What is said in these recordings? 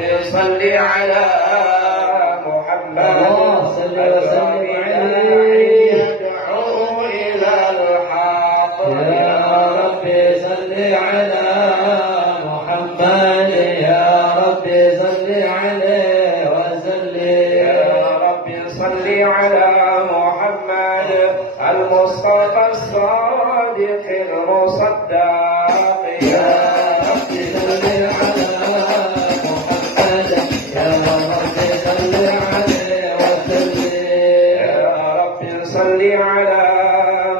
صل على محمد صل وسلم عليه يدعو إلى الحق يا ربي صل على محمد يا ربي صل عليه وسلم يا ربي صل على محمد المصطفى الصادق المصدق يا ربي صل على محمد يا ربي صل عليه وسلم يا ربي صل على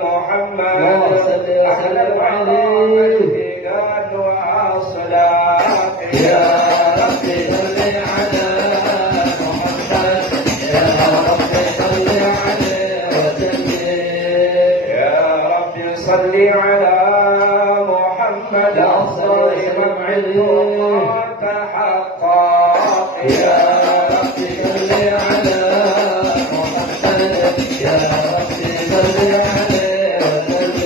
محمد أهل العظمة قال وأصلاح يا ربي صل على محمد يا ربي صل عليه وسلم يا ربي صل على محمد أفضل مبعوث تحقق يا ربي صل على محمد يا ربي صل عليه وسلم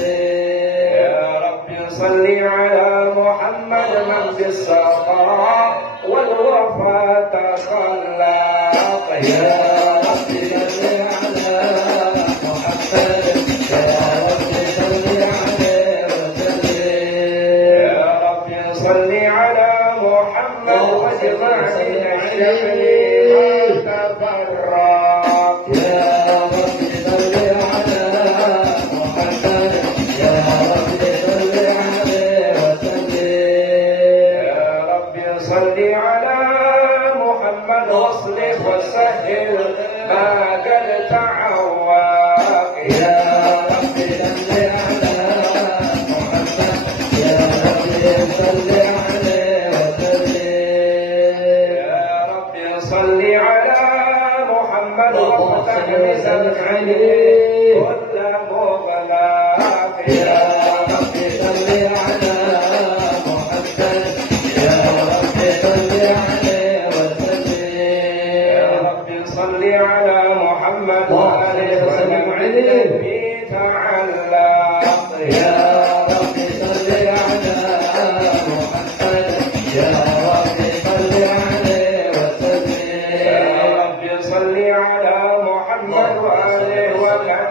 يا ربي صل على محمد من بالسخاء والوفاء تخلق يا ربي صل على محمد يا ربي صل عليه وسلم يا ربي صل على محمد واجمع من الشمل ما تفرق يا ربي صل على محمد يا ربي صل عليه وسلم يا ربي صل على محمد واصلح وسهل ما قد تعوق يا ربي صل على محمد يا ربي صل عليه وسلم يا ربي صل على محمد وافتح بسلك عليه كل مغلاق يا ربي صل على محمد يا ربي صل عليه وسلم يا ربي صل على محمد وآله وسلم عليه تعلق يا ربي صل على محمد يا ربي صل عليه وسلم يا ربي صل على محمد وآله وسلم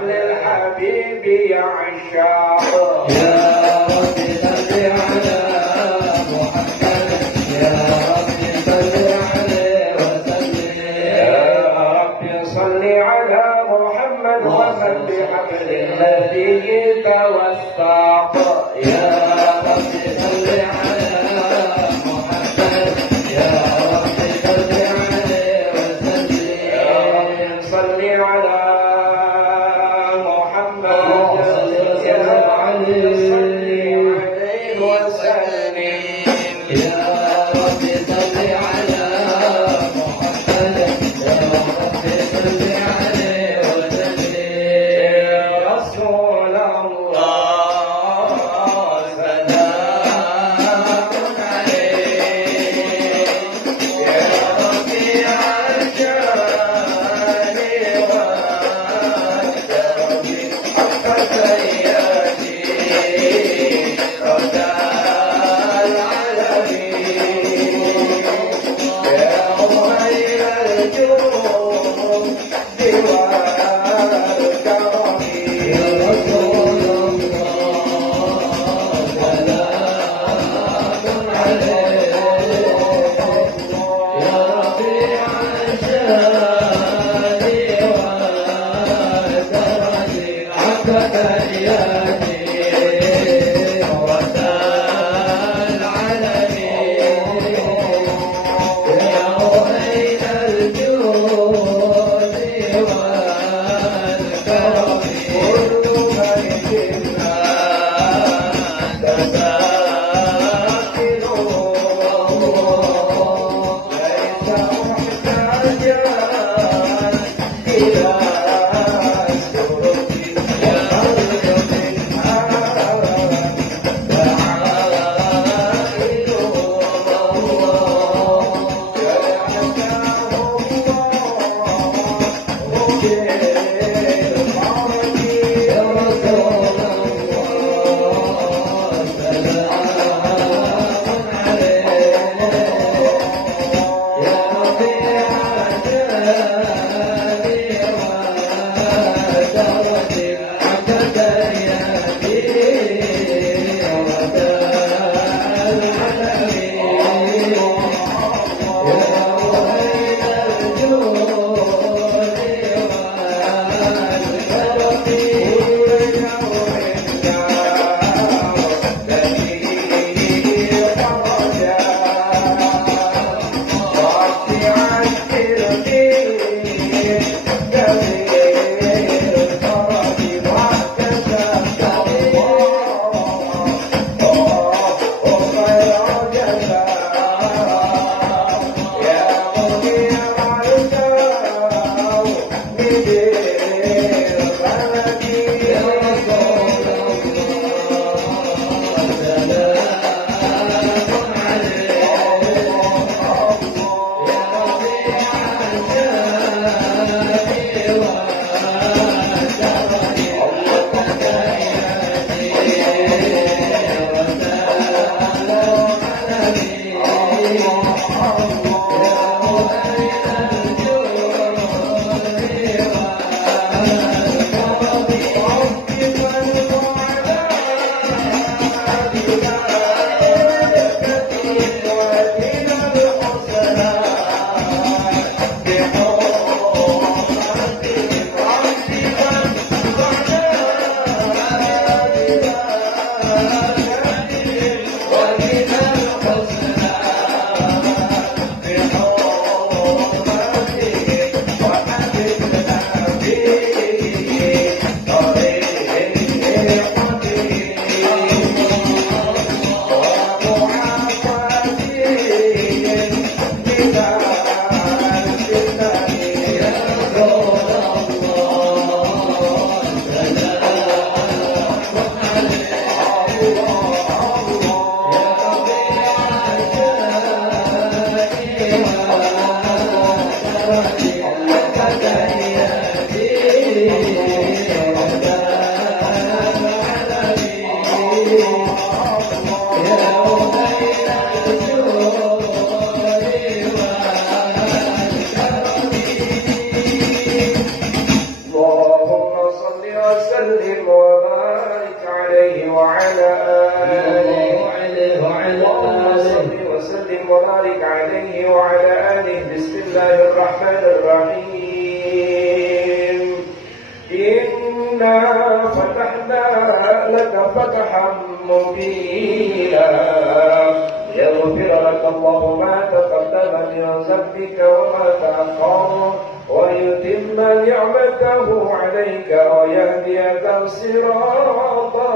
وبارك عليه وعلى آله. بسم الله الرحمن الرحيم. إنا فتحنا لك فتحا مبينا ليغفر لك الله ما تقدم من ذنبك وما تأخر ويتم نعمته عليك ويهديك صراطا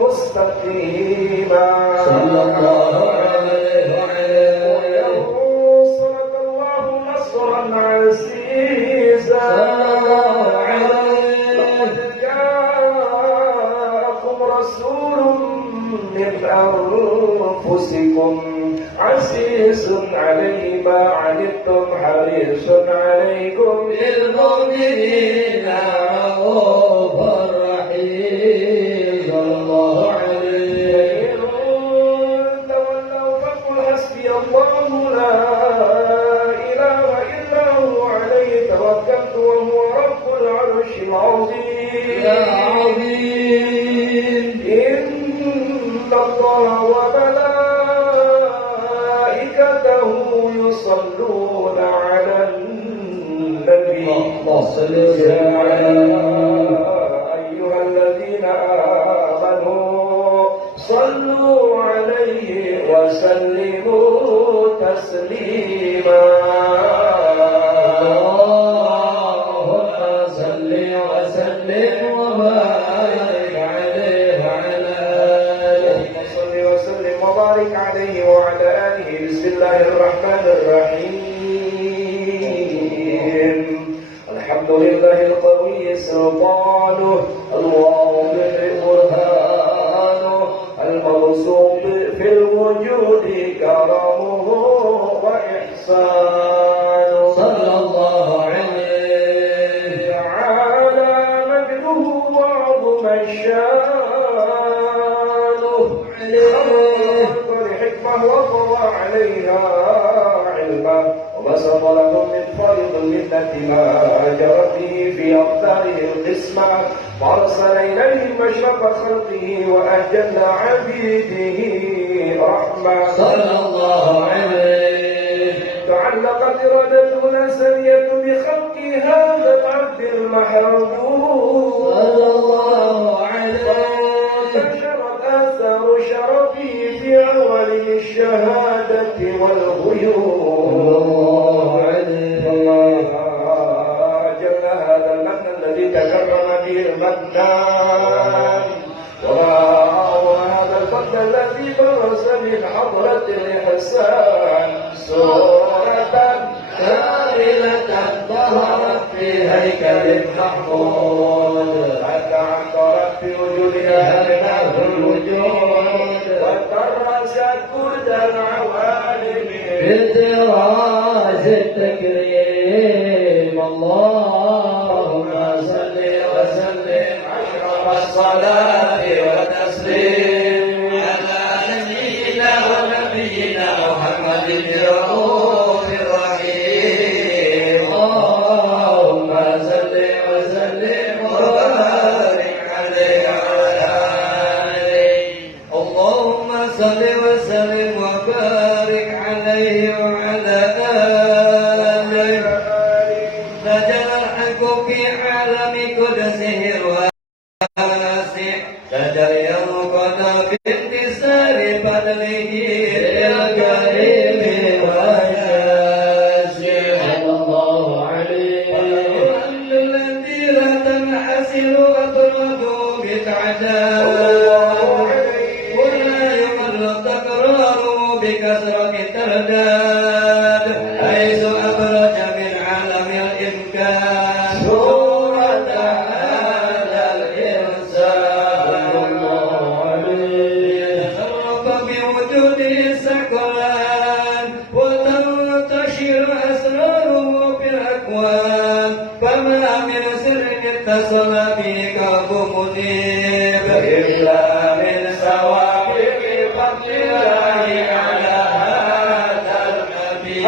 مستقيما. صلى الله عليه وينصرك الله نصرا عزيزا. لقد جاءكم رسول من أنفسكم عزيز عليه ما عنتم حريص عليكم بالمؤمنين رؤوف رحيم. صلى الله عليه. تولوا فقل حسبي الله لا إله إلا هو عليه توكلت وهو رب العرش العظيم. يا عظيم. إن الله وملائكته يصلون على النبي. اللهم صل يا وسلم على أيها الذين آمنوا صلوا عليه وسلموا تسليما. اللهم صل وسلم وبارك عليه وعلى آله. صل وسلم وبارك عليه وعلى آله. بسم الله الرحمن الرحيم. الحمد لله القوي سلطانه الواضح برهانه المبسوط في الوجود كرمه وإحسانه. صلى الله عليه. تعالى مجده وعظم شانه خلق لحكمة وقضى عليها علما وبسط لكم من فريض المنة ما جرت به في أقداره القسمة وأرسل إليهم مشرق خلقه وأجل عبيده رحمة. صلى الله عليه. تعلقت إرادته الأزلية بخلق هذا العبد المحبوب. صلى الله عليه. انتشرت آثار شرفه في أوله الشهادة والغيوب. الله عليه. جل هذا المن الذي تكرم به المنان وهذا الفضل الذي برز من حضرة الإحسان سورة كاملة ظهرت في هيكل محمود حتى عطرت في وجودها هذه الوجود وترست كل العوالم بالطراز التكريم. اللهم صل وسلم أشرف الصلاة والتسليم على نبينا ونبينا محمد وعلى آله سجل الحق في عالم قدسه الواسع تجلي القدر بانتصار فضله للكريم والشاسع صلى الله عليه والحمد الذي لا تنحسر وترد بالعذاب ولا يمل تكراره بكثرة الترداد حيث أبرز من عالم الإمكان صورة هذا الإنسان صلى الله عليه يتصرف بوجوده الثقلان وتنتشر أسراره في الأكوان فما من سر اتصل به قلب منيب إلا من سوابق فضل الله على هذا النبي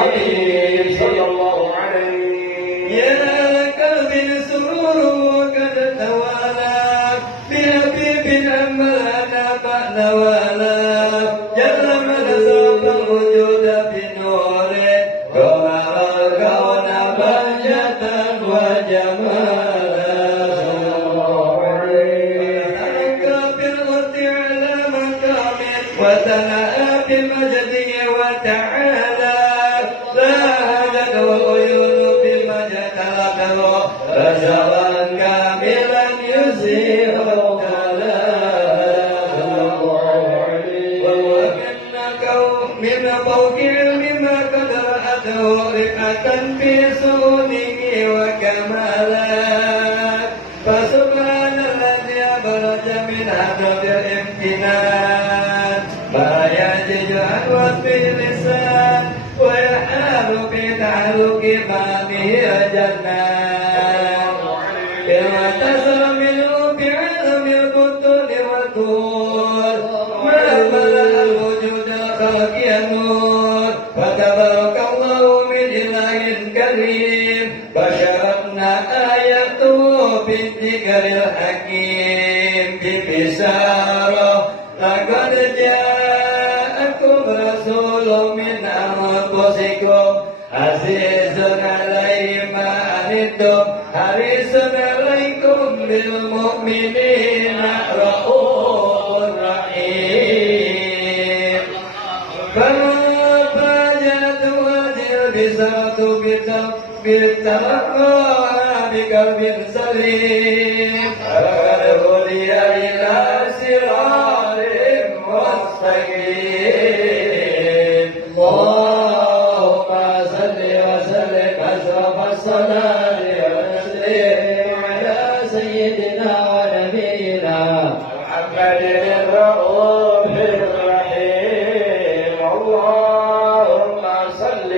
صلى الله عليه يا قلب سرور وقد توالى بحبيب أملنا فنوالا جل من ساق الوجود بنوره قمر الكون بهجة وجمالا صلى الله عليه ترك بالغد على مقام وتنأى بمجده وتعالى لا هدد والعيون بمجد الأخر رجلا كاملا يزيل من فوق علم ما قد رأته رئة في سونه وكمالا فسبحان الذي أبرز من هدف الامتنان ما يجد عن وصفه اللسان ويحال بتعلق ما به جنان كما تصل منه بعلم البطون والطول ما ملأ الوجود الخلق النور فتبارك الله من إله كريم بشرتنا آيته بالذكر الحكيم ببشارة لقد جاءكم رسول من أنفسكم عزيز عليه ما عنتم حريص عليكم بالمؤمنين رؤوف رحيم فما فاجأت هذه البشارة بالتلقى بقلب سليم فقد هدي إلى صراط مستقيم اللهم صل وسلم أشرف الصلاة والتسليم على سيدنا ونبينا محمد الرؤوف الرحيم اللهم صل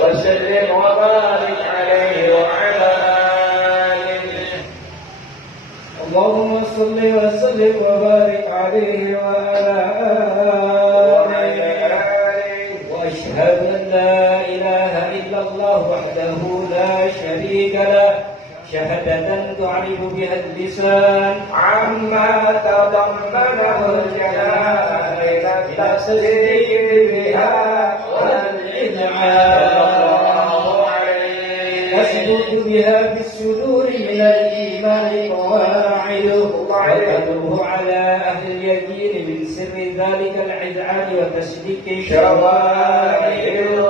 وسلم وبارك عليه وعلى آله اللهم صل وسلم وبارك عليه وعلى آله وأشهد أن لا إله إلا الله وحده لا شريك له شهادة تعرف بها اللسان عما تضمنه الجلال من التصديق بها والإذعان تثبت بها في الصدور من الإيمان قواعد وتدعو على أهل اليقين من سر ذلك الإذعان وتصديق شوائد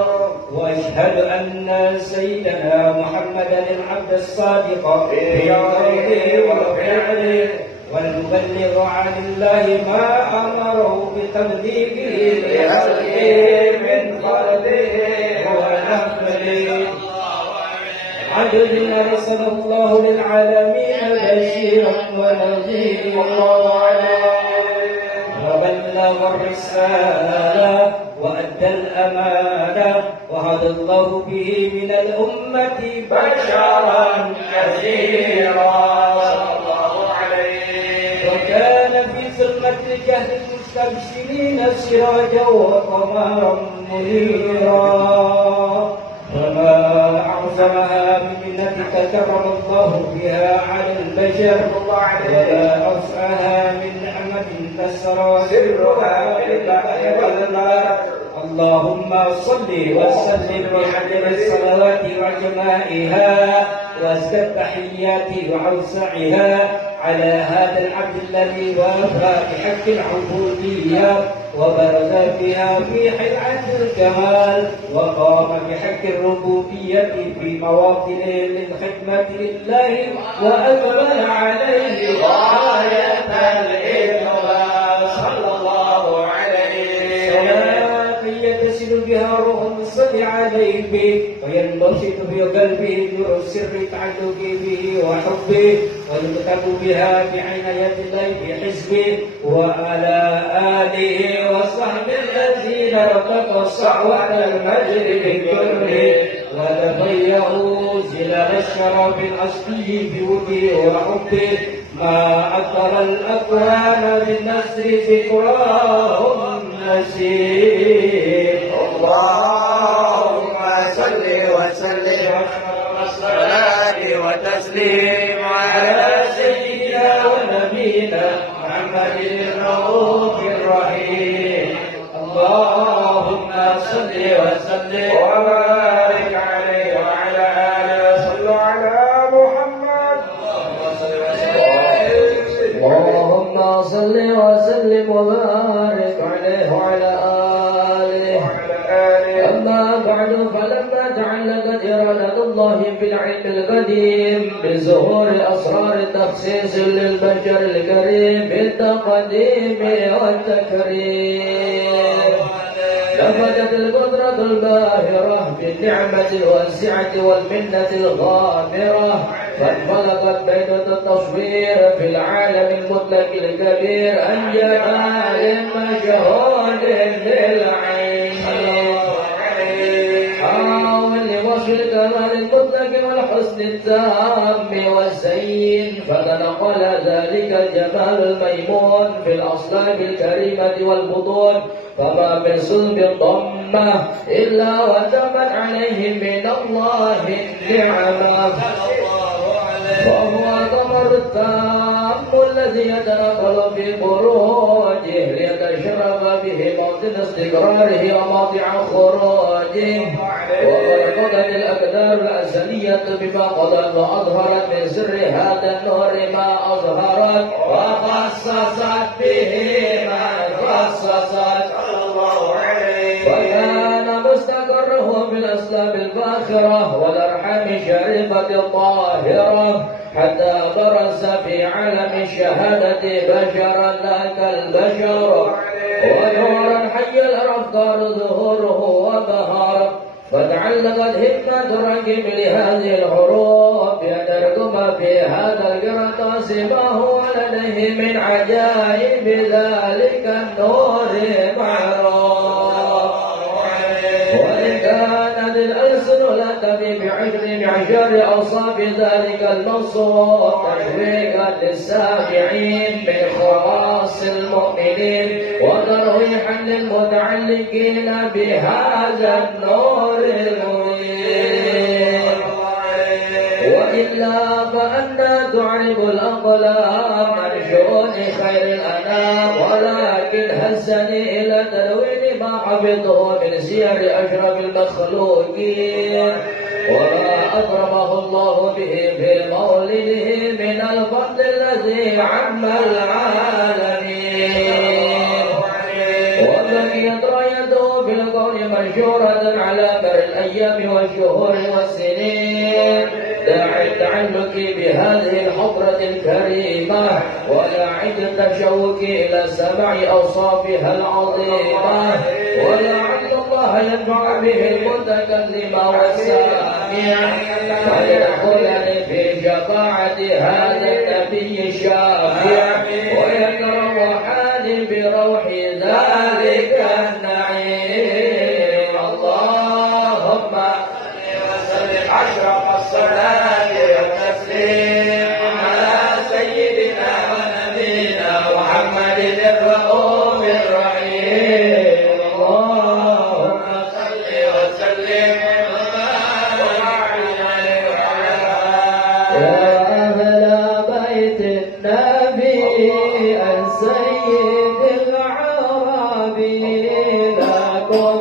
وأشهد أن سيدنا محمدا العبد الصادق في قوله وفعله والمبلغ عن الله ما أمره بتبليغه لخلقه من فضله ونفله عبد أرسل الله للعالمين بشيرا ونذيرا وبلغ الرسالة وأدى الأمانة وهدى الله به من الأمة بشرا كثيرا صلى الله عليه وكان في ظلمة الجهل المستبشرين سراجا وقمرا منيرا وما أعظمها من منتك كرم الله بها على البشر ولا أوسعها من نعمة كسر سرها في البحر والبحر اللهم صل وسلم بعدد الصلوات وجمائها وازكى التحيات وأوسعها على هذا العبد الذي وافى بحق العبودية وبرز فيها في حلعة الكمال وقام بحق الربوبية في مواطن للخدمة لله وأكمل عليه غاية الإخلاص صلى الله عليه صلاة يتصل بها روح صل عليه وينبسط في قلبه نور السر تعلق به وحبه ويكتب بها بعناية الله بحزبه وعلى آله وصحبه الذين رتقوا الصحوة المجد كله ولقيه زلال الشرف الأصلي بوده وحبه ما أكثر الأكوان بالنسر ذكراهم نسير اللهم صل وسلم والصلاة وتسليم على سيدنا ونبينا محمد الرؤوف الرحيم اللهم صل وسلم وبارك عليه وعلى آله صلوا على محمد اللهم صل وسلم وبارك عليه وعلى آله أما بعد فلما تعلقت إرادة الله في العلم القديم بظهور أسرار تخصيص للبشر الكريم بالتقديم والتكريم لفتت القدرة الباهرة بالنعمة الواسعة والمنة الغامرة فانفلقت بينة التصوير في العالم المطلق الكبير عن جمال مشهود للعين حاول لوصف الكمال المطلق والحسن التام والزين فتنقل ذلك الجمال الميمون في الأصلاب الكريمة والبطون فما من صلب ضمة إلا وتمت عليه من الله النعمة وهو القمر التام الذي يتنقل في بروجه ليتشرف به موطن استقراره وموضع خروجه وقد الأقدار الأزلية بما قد وأظهرت من سر هذا النور ما أظهرت وخصصت به ما خصصت وكان مستقره في الأسلام الفاخرة والأرحام الشريفة الطاهرة حتى برز في عالم الشهادة بشرا لا كالبشر ونورا حي الأفكار ظهوره وبهر فتعلقت همة رقم لهذه الحروف يترجم في هذا القرطاس ما هو لديه من عجائب ذلك النور معروف وإن كانت الألسن لا تبي بعشر أوصاف ذلك الموصوف تشويقا للسامعين من خواص المؤمنين وترويحا للمتعلقين بهذا النور المبين وإلا فأنا تعرب الأقلام عن شؤون خير الأنام ولكن هزني إلى تلوين ما حفظه من سير أشرف المخلوقين وما أكرمه الله به في مولده من الفضل الذي عم العالمين وبقيت رايته في الكون منشورة على مر الأيام والشهور والسنين داعي التعلق بهذه الحضرة الكريمة ولعد التشوق إلى سماع أوصافها العظيمة ولعل الله ينفع به المتكلم والسامع ويدخلني في شفاعة هذا النبي الشافع ويتروحان بروح ذلك النعيم اللهم وسلم أشرف الصلاة والتسليم على سيدنا ونبينا محمد الرؤوف الرحيم اللهم صل وسلم وبارك عليه وعلى يا أهل بيت النبي السيد العربي لكم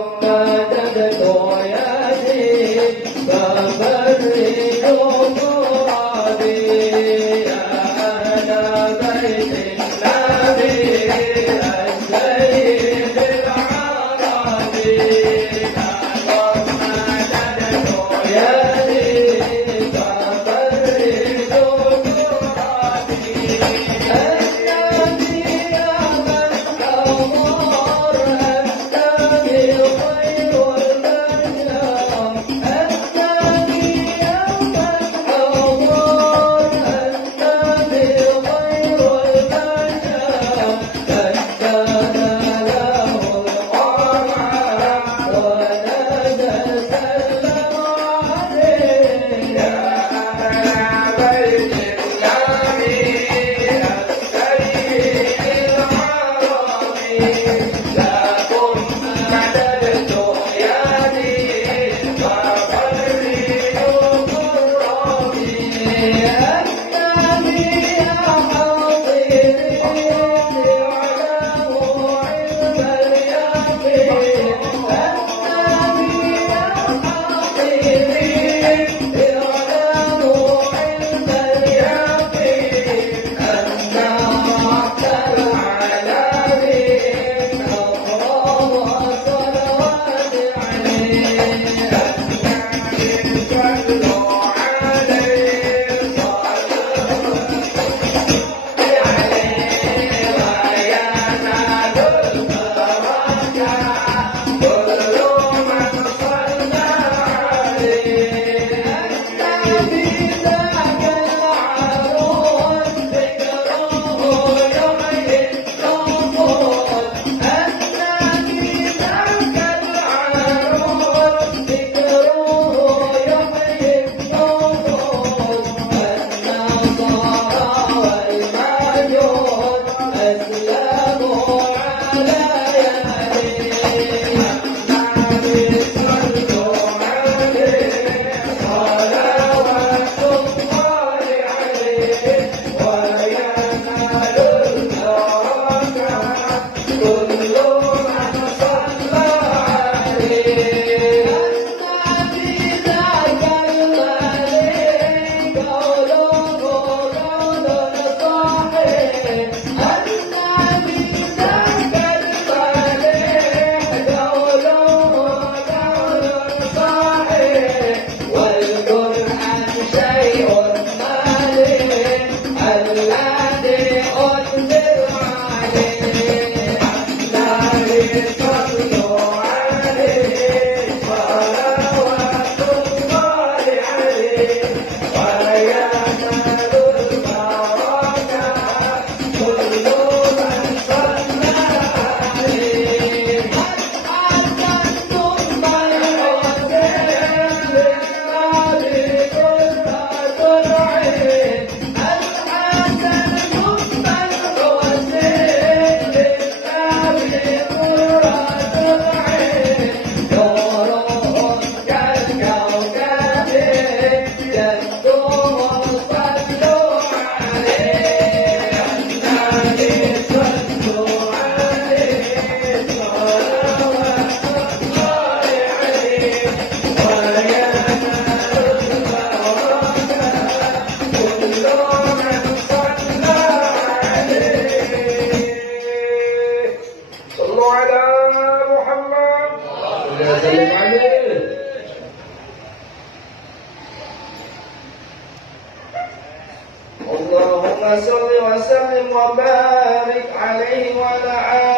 فصل وسلم وبارك عليه وعلى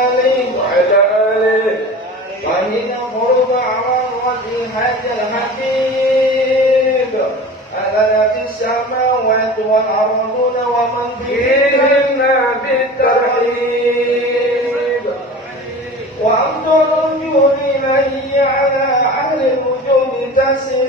آله وحين فرض عرض هذا الحبيب أذنت السماوات والأرضون ومن فيهن بالترحيب وأمطر النجوم إليه على أهل الوجود تسر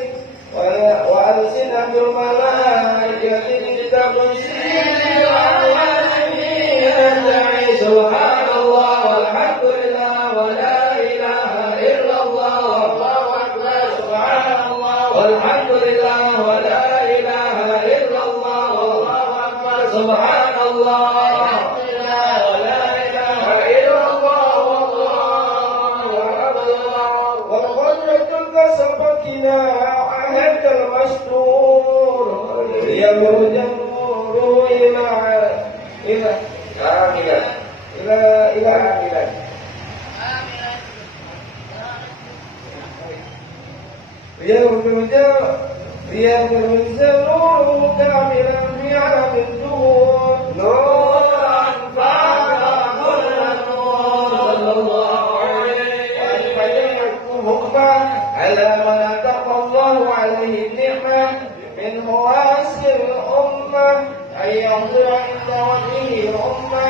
وألسنة الملائكة بالتقصير والعالمين تعي سبحان الله والحمد لله ولا إله إلا الله والله أكبر سبحان الله والحمد لله ولا إله إلا الله والله أكبر سبحان الله ولا إله إلا الله والغرة كسبتنا عهد المستور يبرج النور إلى عاملا ليبرز نوره كاملا في عالم الدهور نورا فعل كل النور صلى الله عليه وسلم على من أتم الله عليه النعمة من هواسر الأمة أن ينظر عند وجهه الأمة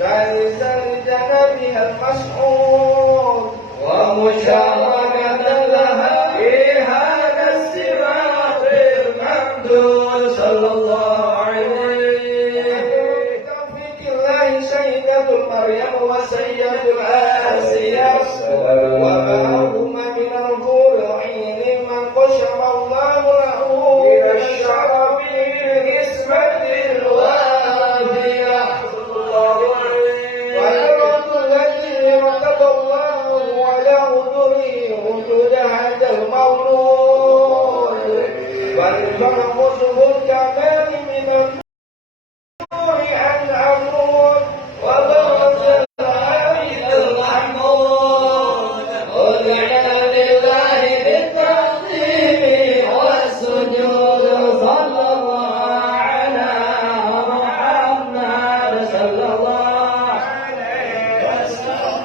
بارز لجنبها المسعود ومشاركة لها في هذا الصراط الممدود صلى الله عليه بتوفيق الله سيدة مريم وسيدة الآسية ومعهما من الحور العين من قسم الله له من الشرف بالنسبة الوافية والرب الذي ارتضى الله ويغدر وجود هذا المولود بل فرقصه الكمال من النور عن عمود وبرز العابد المحمود ودعا لله بالتقديم والسجود صلى الله على محمد صلى الله عليه وسلم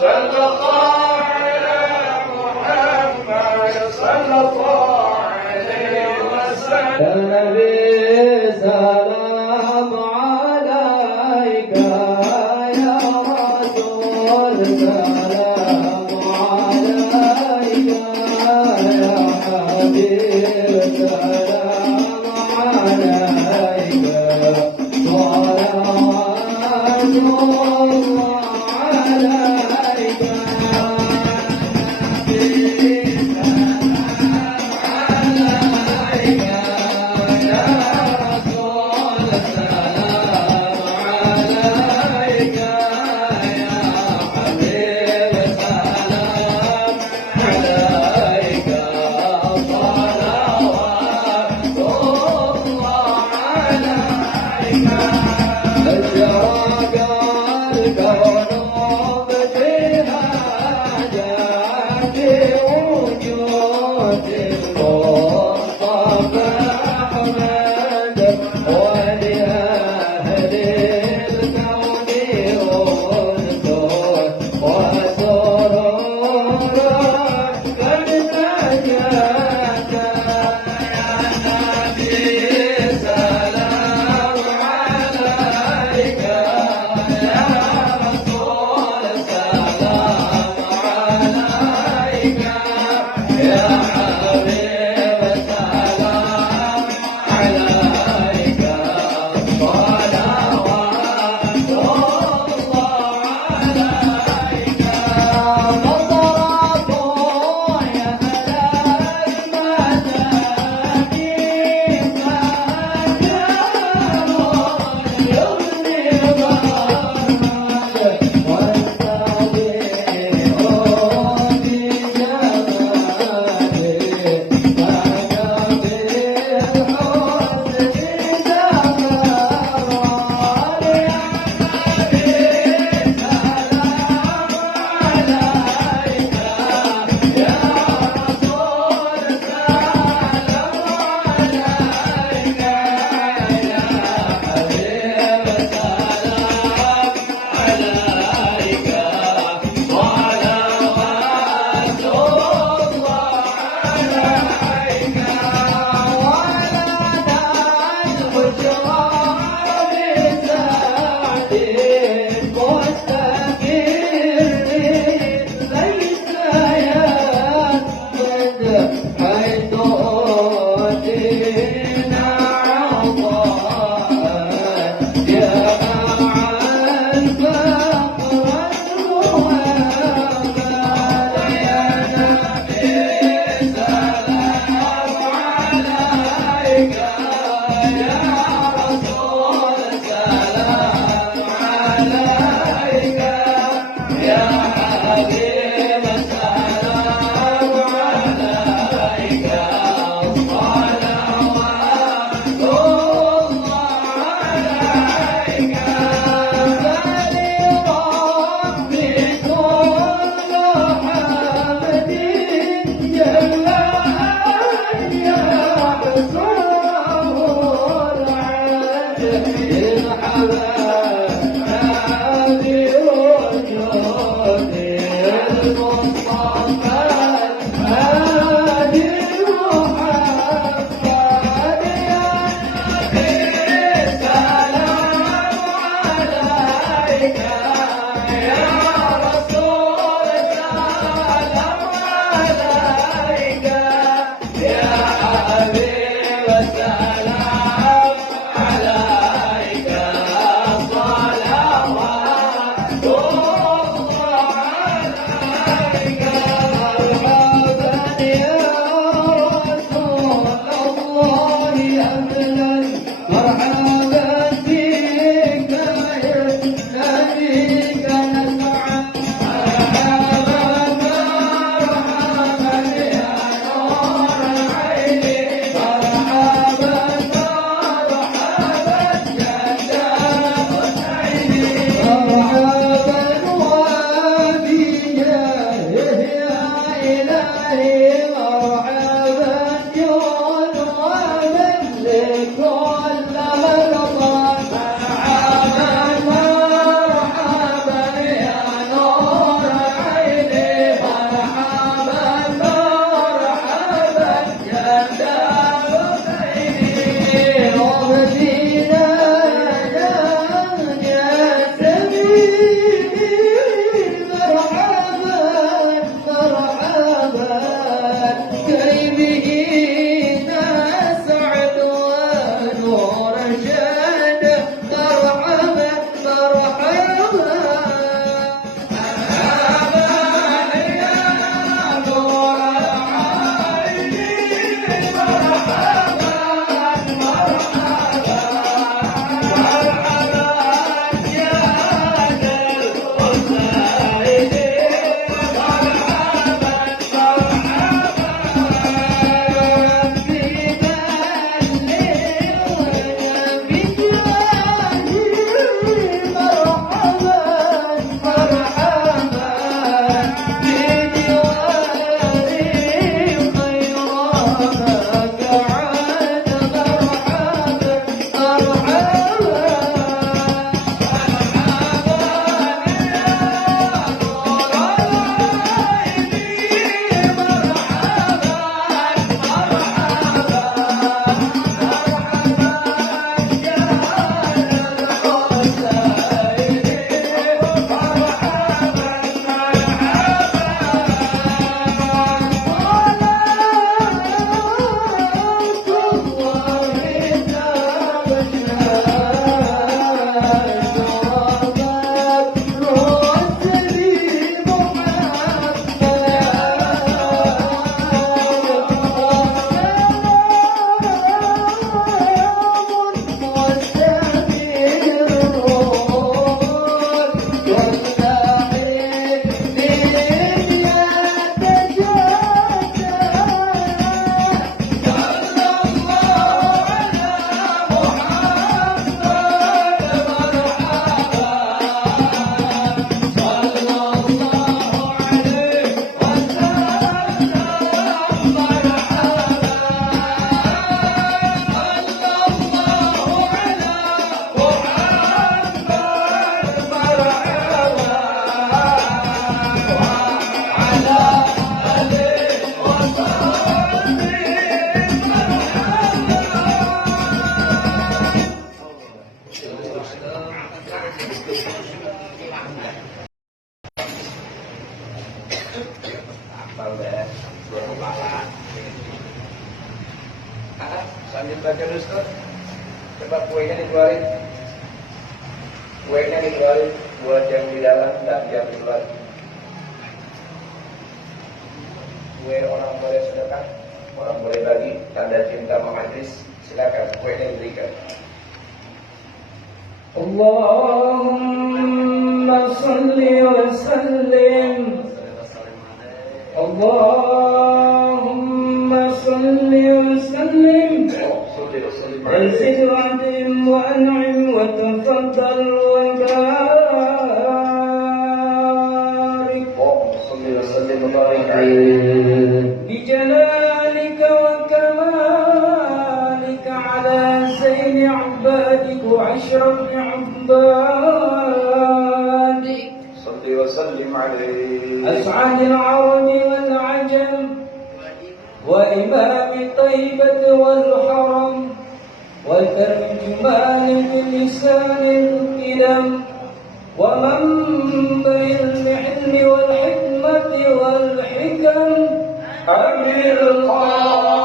صلى الله على محمد صلى الله عليه وسلم النبي سلام عليك يا رسول سلام عليك يا حبيب سلام عليك صلوات الله عليك Sambil baca Ustaz, coba kuenya dikeluarin. Kuenya dikeluarin buat yang di dalam dan yang di luar. Kue orang boleh sedekah, orang boleh bagi, tanda cinta majlis. Silakan kuenya diberikan. Allahumma salli wa sallim. Allahumma salli wa sallim. وزد وعدهم وأنعم وتفضل وبارك صل وسلم وبارك عليه بجلالك وكمالك على سيد عبادك وأشرف عبادك صل وسلم عليه أسعد العرب والعجم وإمام طيبة والحرم والترجمان بلسان الكلم ومنبع العلم والحكمة والحكم أمير القائد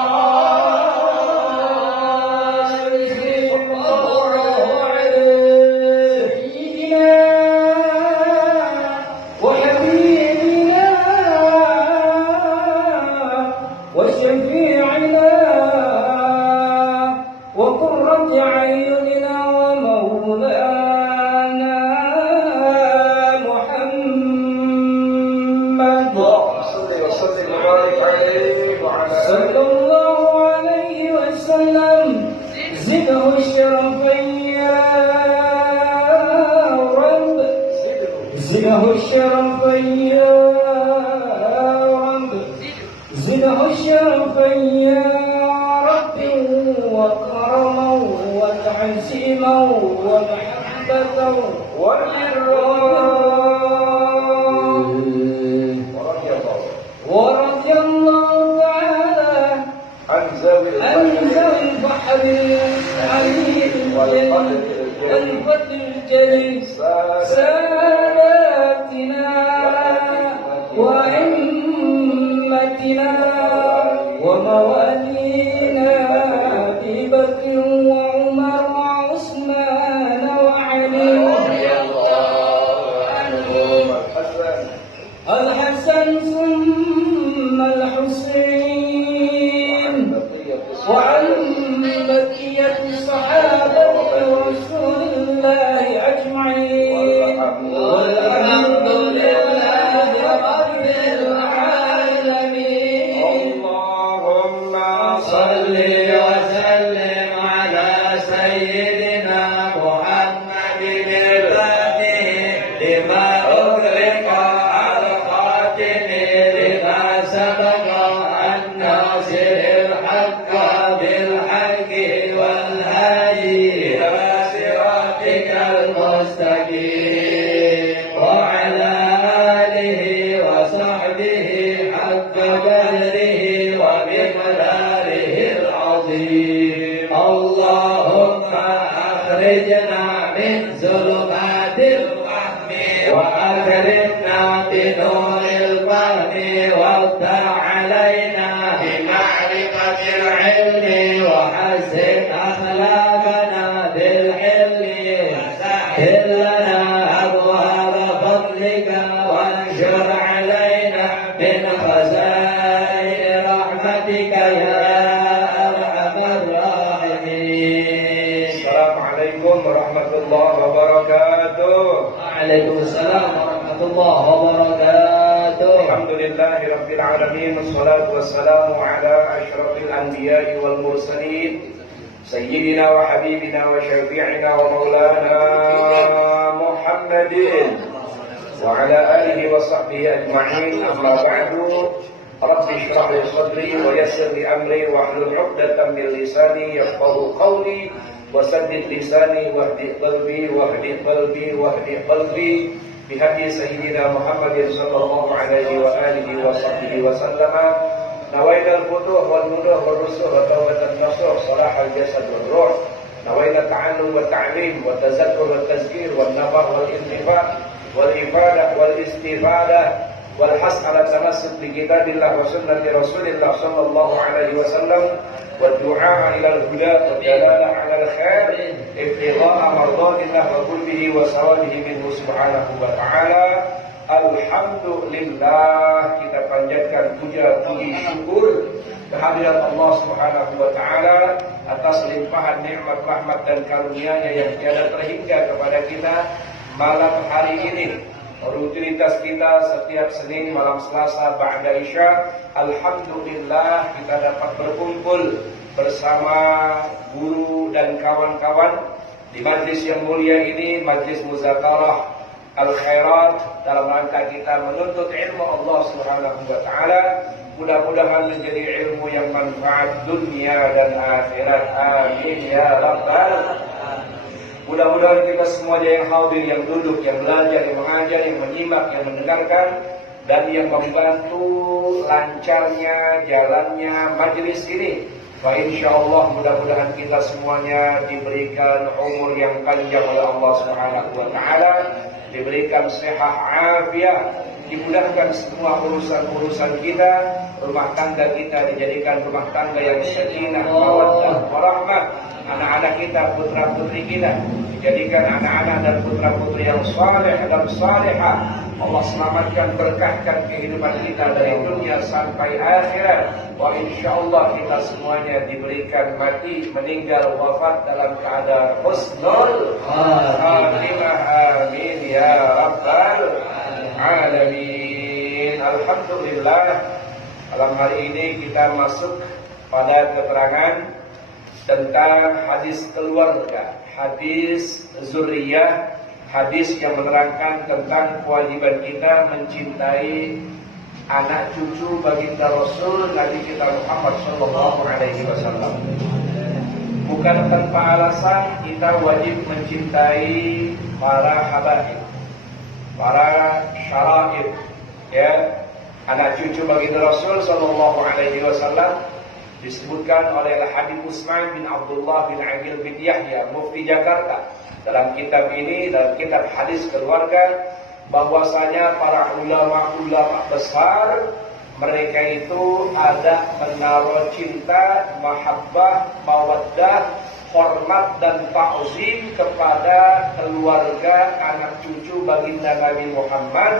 سيدنا وحبيبنا وشفيعنا وقرة أعيننا ومولانا محمد صل وسلم وبارك عليه وعلى صلى الله عليه وسلم زده شرفا يا رب زده شرفا يا رب زده شرفا يا رب وكرما وتعزيما ومحبة ورضي الله تعالى عن ذوي البحر العليم والفضل الجليل ساداتنا وأئمتنا وموالينا أبي بكر وعمر وعثمان وعلي الحسن ثم الحسين وعن بقية صحابة رسول الله أجمعين والحمد لله رب العالمين اللهم صل وسلم على سيدنا محمد الفاتح لما أغلق الخاتم لما سبق الناصر الحق بالحق والهادي إلى صراطك المستقيم وعلى آله وصحبه حق قدره ومقداره العظيم اللهم أخرجنا من ظلمات الوهم وأكرمنا بنور الفهم وافتح علينا بمعرفة العلم وحسن أخلاقنا بالحلم وسهل لنا أبواب فضلك وانشر علينا من خزائن رحمتك يا أرحم الراحمين. السلام عليكم ورحمة الله وبركاته. وعليكم السلام ورحمة الله وبركاته. الحمد لله رب العالمين والصلاة والسلام على أشرف الأنبياء والمرسلين سيدنا وحبيبنا وشفيعنا ومولانا محمد وعلى آله وصحبه أجمعين. أما بعد رب اشرح لي صدري ويسر لي أمري واحلل عقدة من لساني يفقهوا قولي وسدد لساني واهدي قلبي بهدي سيدنا محمد صلى الله عليه وآله وصحبه وسلم. نوينا الفتوح والنور والرسل وتوبة النصر صلاح الجسد والروح. نوينا التعلم والتعليم والتذكر والتذكير والنفع والانتفاع والإفادة والاستفادة والحث على التمسك بكتاب الله وسنة رسول الله صلى الله عليه وسلم والدعاء إلى الهدى والدلالة على الخير ابتغاء مرضات الله وقربه وثوابه منه سبحانه وتعالى. Alhamdulillah, kita panjatkan puja puji syukur kehadirat Allah Subhanahu wa taala atas limpahan nikmat rahmat dan karunia-Nya yang tiada terhingga kepada kita malam hari ini. Rutinitas kita setiap Senin malam Selasa ba'da Isya, alhamdulillah kita dapat berkumpul bersama guru dan kawan-kawan di majlis yang mulia ini, majlis muzakarah al-khairat, dalam rangka kita menuntut ilmu Allah Subhanahu wa taala. Mudah-mudahan menjadi ilmu yang manfaat dunia dan akhirat. Amin ya rabbal. Mudah-mudahan kita semuanya yang hadir, yang duduk, yang belajar, yang mengajar, yang menyimak, yang mendengarkan, dan yang membantu lancarnya jalannya majlis ini. Insyaallah mudah-mudahan kita semuanya diberikan umur yang panjang oleh Allah Subhanahu wa taala, diberikan sehat afiat, dimudahkan semua urusan-urusan kita, rumah tangga kita dijadikan rumah tangga yang sakinah, mawaddah, warahmah, anak-anak kita, putra-putri kita dijadikan anak-anak dan putra-putri yang saleh dan salehah. Allah selamatkan, berkahkan kehidupan kita dari dunia sampai akhirat. Wa insyaallah kita semuanya diberikan mati, meninggal, wafat dalam keadaan husnul khatimah. Amin ya rabbal alamin. Alhamdulillah, malam hari ini kita masuk pada keterangan tentang hadis keluarga, hadis zuriyah, hadis yang menerangkan tentang kewajiban kita mencintai anak cucu baginda Rasul Nabi kita Muhammad sallallahu alaihi wasallam. Bukan tanpa alasan kita wajib mencintai para habaib, para syaraib, ya, anak cucu baginda Rasul sallallahu alaihi wasallam. Disebutkan oleh Habib Utsman bin Abdullah bin Aqil bin Yahya, Mufti Jakarta, dalam kitab ini, dalam kitab hadis keluarga, bahwasanya para ulama-ulama besar mereka itu ada menaruh cinta, mahabbah, mawaddah, hormat dan ta'zim kepada keluarga anak cucu baginda Nabi Muhammad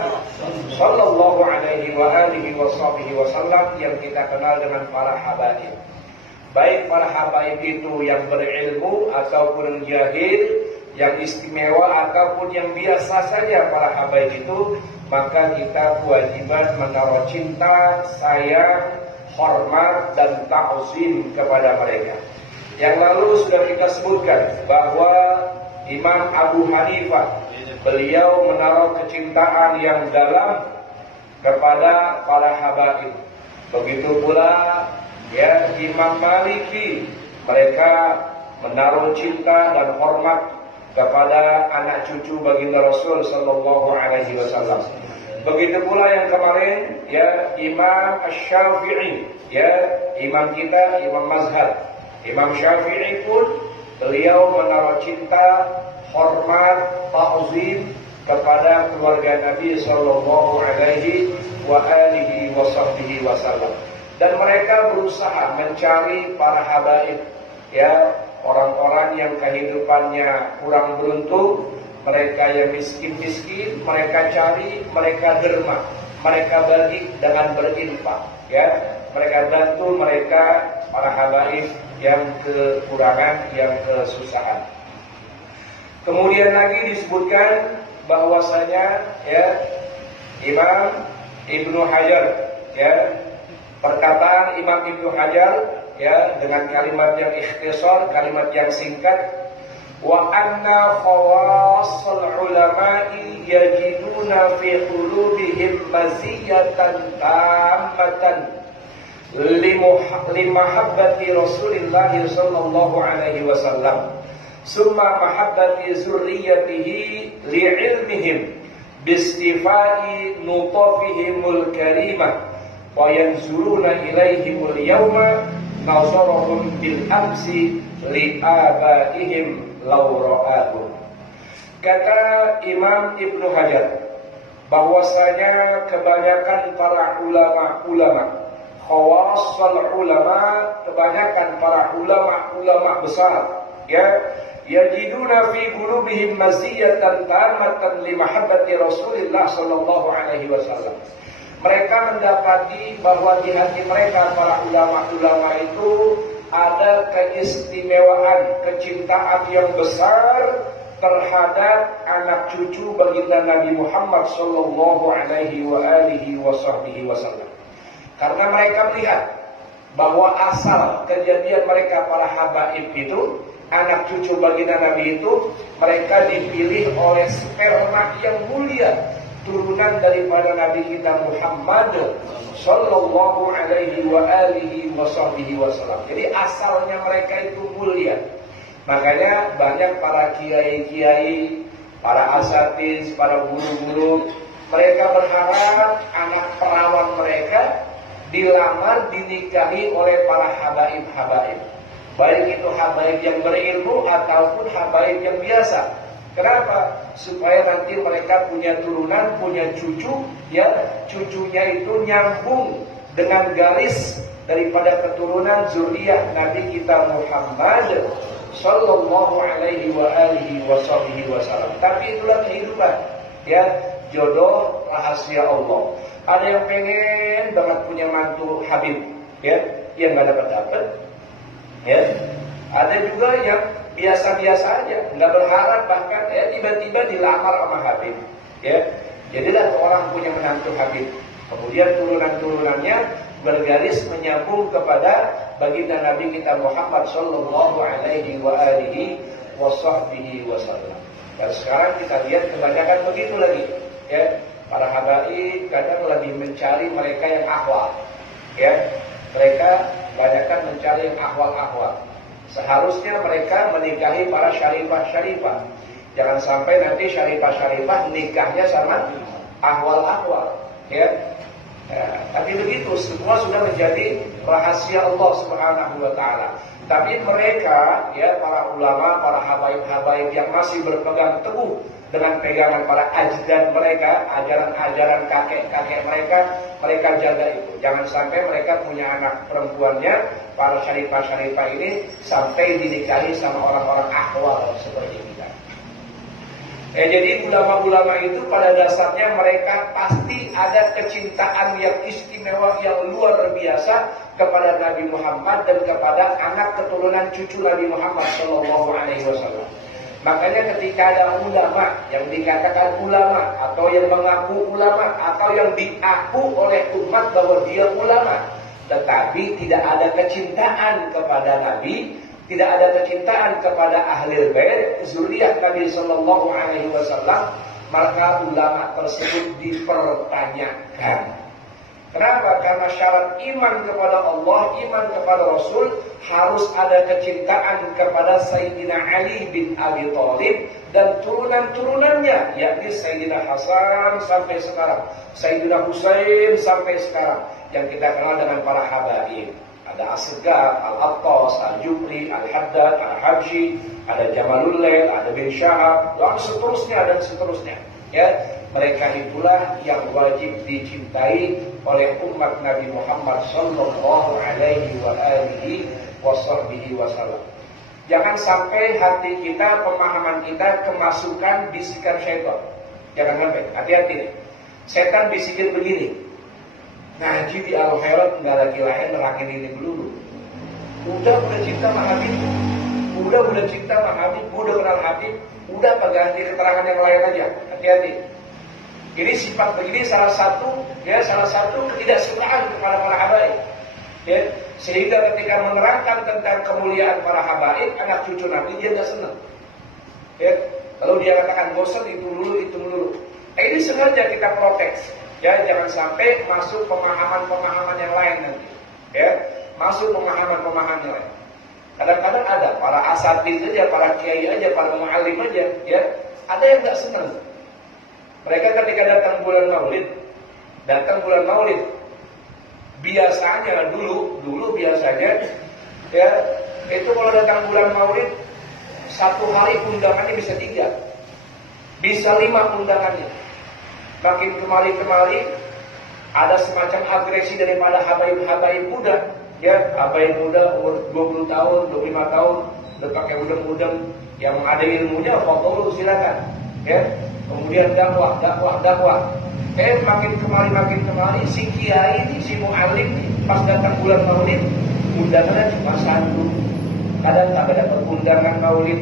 sallallahu alaihi wa alihi wasallam yang kita kenal dengan para habaib. Baik para habaib itu yang berilmu ataupun jahil, yang istimewa ataupun yang biasa saja para habaib itu, maka kita kewajiban menaruh cinta, sayang, hormat dan ta'zim kepada mereka. Yang lalu sudah kita sebutkan bahwa Imam Abu Hanifah, beliau menaruh kecintaan yang dalam kepada para habaib. Begitu pula ya Imam Maliki, mereka menaruh cinta dan hormat kepada anak cucu baginda Rasul sallallahu alaihi wasallam. Begitu pula yang kemarin ya Imam Asy-Syafi'i, ya imam kita, imam mazhab. Imam Syafi'i pun beliau menaruh cinta, hormat, ta'zim kepada keluarga Nabi sallallahu alaihi wa alihi wasallam. Dan mereka berusaha mencari para habaib, ya, orang-orang yang kehidupannya kurang beruntung, mereka yang miskin-miskin, mereka cari, mereka derma, mereka bagi dengan berinfak, ya, mereka bantu mereka para habaib yang kekurangan, yang kesusahan. Kemudian lagi disebutkan bahwasanya ya Imam Ibnu Hajar, ya, perkataan Imam Ibnu Hajar, ya, dengan kalimat yang ikhtisar, kalimat yang singkat, wa anna khawasul ulama'i yajiduna fi qulubihim maziyatan tammatan limahabbati Rasulillah sallallahu alaihi wasallam summa mahabbati zurriyatihi li'ilmihim bistifai nutafihimul karimah wa yanzuruna ilaihimul yawma nazarahum bil amsi li'abaihim law ra'ahum. Kata Imam Ibnu Hajar bahwasanya kebanyakan para ulama-ulama, Khawasul ulama, kebanyakan para ulama besar, ya, yajiduna fi qulubihim maziyatan tammatan li mahabbati Rasulillah sallallahu alaihi wasallam. Mereka mendapati bahwa di hati mereka para ulama itu ada keistimewaan, kecintaan yang besar terhadap anak cucu baginda Nabi Muhammad sallallahu alaihi wasallam. Karena mereka melihat bahwa asal kejadian mereka para habaib itu, anak cucu baginda Nabi itu, mereka dipilih oleh sperma yang mulia, turunan daripada Nabi kita Muhammad sallallahu alaihi wasallam. Jadi asalnya mereka itu mulia. Makanya banyak para kiai-kiai, para asatiz, para guru-guru, mereka berharap anak perawan mereka dilamar, dinikahi oleh para habaib-habaib. Baik itu habaib yang berilmu ataupun habaib yang biasa. Kenapa? Supaya nanti mereka punya turunan, punya cucu, ya, cucunya itu nyambung dengan garis daripada keturunan zuriyah Nabi kita Muhammad sallallahu alaihi wasallam. Tapi itulah kehidupan, ya, jodoh rahasia Allah. Ada yang pengen banget punya mantu Habib, ya, yang nggak dapat, ya. Ada juga yang biasa-biasa aja, nggak berharap bahkan, ya, tiba-tiba dilamar sama Habib, ya. Jadilah orang punya menantu Habib. Kemudian turunan-turunannya bergaris menyambung kepada baginda Nabi kita Muhammad sallallahu alaihi wasallam. Dan sekarang kita lihat kebanyakan begitu lagi, ya. Para habaib kadang lebih mencari mereka yang akhwal, ya. Mereka banyakkan mencari yang akhwal. Seharusnya mereka menikahi para syarifah. Jangan sampai nanti syarifah nikahnya sama akhwal, ya. Tapi begitu, semua sudah menjadi rahasia Allah Subhanahu wa taala. Tapi mereka, ya, para ulama, para habaib yang masih berpegang teguh dengan pegangan para ajdad mereka, ajaran-ajaran kakek-kakek mereka jaga itu. Jangan sampai mereka punya anak perempuannya, para syarifah ini, sampai dinikahi sama orang-orang akhwal seperti kita. Jadi ulama-ulama itu pada dasarnya mereka pasti ada kecintaan yang istimewa, yang luar biasa kepada Nabi Muhammad dan kepada anak keturunan cucu Nabi Muhammad sallallahu alaihi wasallam. Makanya ketika ada ulama yang dikatakan ulama, atau yang mengaku ulama, atau yang diaku oleh umat bahwa dia ulama, tetapi tidak ada kecintaan kepada Nabi, tidak ada kecintaan kepada ahli bait, zuriyah Nabi sallallahu alaihi wasallam, maka ulama tersebut dipertanyakan. Kenapa? Karena syarat iman kepada Allah, iman kepada Rasul, harus ada kecintaan kepada Sayyidina Ali bin Abi Thalib dan turunan-turunannya, yakni Sayyidina Hasan sampai sekarang, Sayyidina Husain sampai sekarang, yang kita kenal dengan para habaib. Ada Asghar, Al-Attas, Al-Jufri, Al-Haddad, Al-Habsyi, ada Jamalul Lail, ada bin Syahab, dan seterusnya. Ya, mereka itulah yang wajib dicintai oleh umat Nabi Muhammad sallallahu alaihi wasallam. Jangan sampai hati kita, pemahaman kita kemasukan bisikan syaitan. Jangan sampai, hati-hati nih. Setan bisikin begini. Ngaji di Al-Khairat nggak lagi lain nerangin ini dulu. Udah cinta sama Habib, udah cinta sama Habib, udah kenal Habib, udah ganti keterangan yang lain aja. Hati-hati. Ini sifat begini salah satu ketidaksukaan kepada para habaib. Ya, sehingga ketika menerangkan tentang kemuliaan para habaib, anak cucu Nabi, dia nggak senang. Ya, lalu dia katakan bosan itu dulu. Ini sengaja kita protes. Ya, jangan sampai masuk pemahaman yang lain nanti. Ya, masuk pemahaman yang lain. Kadang-kadang ada para asatidz aja, para kiai aja, para muallim aja, ya, ada yang nggak senang. Mereka ketika datang bulan Maulid, biasanya dulu biasanya, ya, itu kalau datang bulan Maulid, satu hari undangannya bisa 3, bisa 5 undangannya. Makin kemari Ada semacam agresi daripada habaib-habaib muda. Ya, habaib muda umur 20 tahun, 25 tahun, udah pakai udem-udem, yang ada ilmunya foto silakan. Ya, kemudian dakwah. Makin kemari si kiai ini, si mu'alim nih, pas datang bulan Maulid, undangannya cuma satu. Kadang tak dapat undangan Maulid.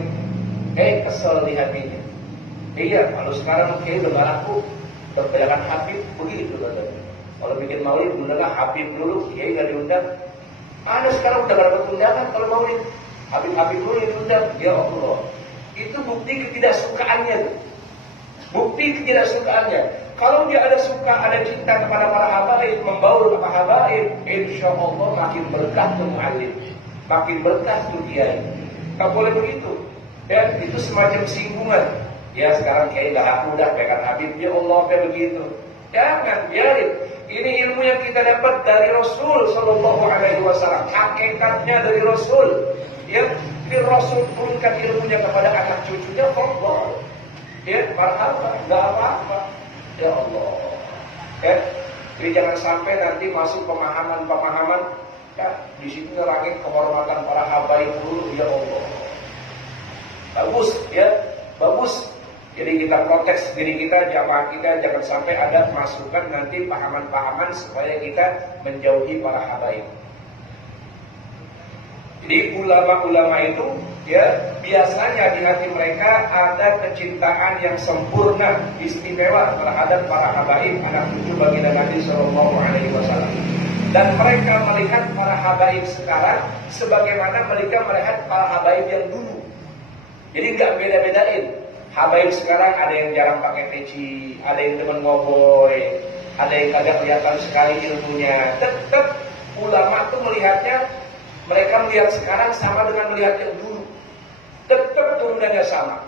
Kesel di hatinya. Iya, kalau sekarang kiai udah gak laku, berpegangan Habib begitu katanya. Kalau bikin Maulid undanglah Habib dulu, kiai gak diundang. Ada sekarang udah gak dapat undangan kalau Maulid. Habib dulu yang diundang. Ya Allah, itu bukti ketidaksukaannya tuh. Bukti ketidaksukaannya. Kalau dia ada suka, ada cinta kepada para habaib, membaur kepada habaib, insya Allah makin berkah tuh mu'alim, makin berkah tuh kiai. Tak boleh begitu. Ya, itu semacam singgungan. Ya, sekarang kiai dah aku udah pegang Habib, ya Allah kayak begitu. Jangan biarin. Ini ilmu yang kita dapat dari Rasul Sallallahu Alaihi Wasallam. Hakikatnya dari Rasul. Ya, Rasul turunkan ilmunya kepada anak cucunya. Allah. Ya, marhaba, nggak apa-apa. Ya Allah. Ya, jadi jangan sampai nanti masuk pemahaman. Ya, di situ nerangin kehormatan para habaib dulu. Ya Allah. Bagus, ya, bagus. Jadi kita protes diri kita, jamaah kita, jangan sampai ada masukan nanti pahaman-pahaman supaya kita menjauhi para habaib. Jadi ulama-ulama itu, ya, biasanya di hati mereka ada kecintaan yang sempurna, istimewa terhadap para habaib, anak cucu baginda Nabi Sallallahu Alaihi Wasallam. Dan mereka melihat para habaib sekarang sebagaimana mereka melihat para habaib yang dulu. Jadi nggak beda-bedain. Habaib sekarang ada yang jarang pakai peci, ada yang demen ngoboy, ada yang kagak kelihatan sekali ilmunya. Tetap ulama itu melihatnya, mereka melihat sekarang sama dengan melihat yang dulu. Tetap turunannya sama.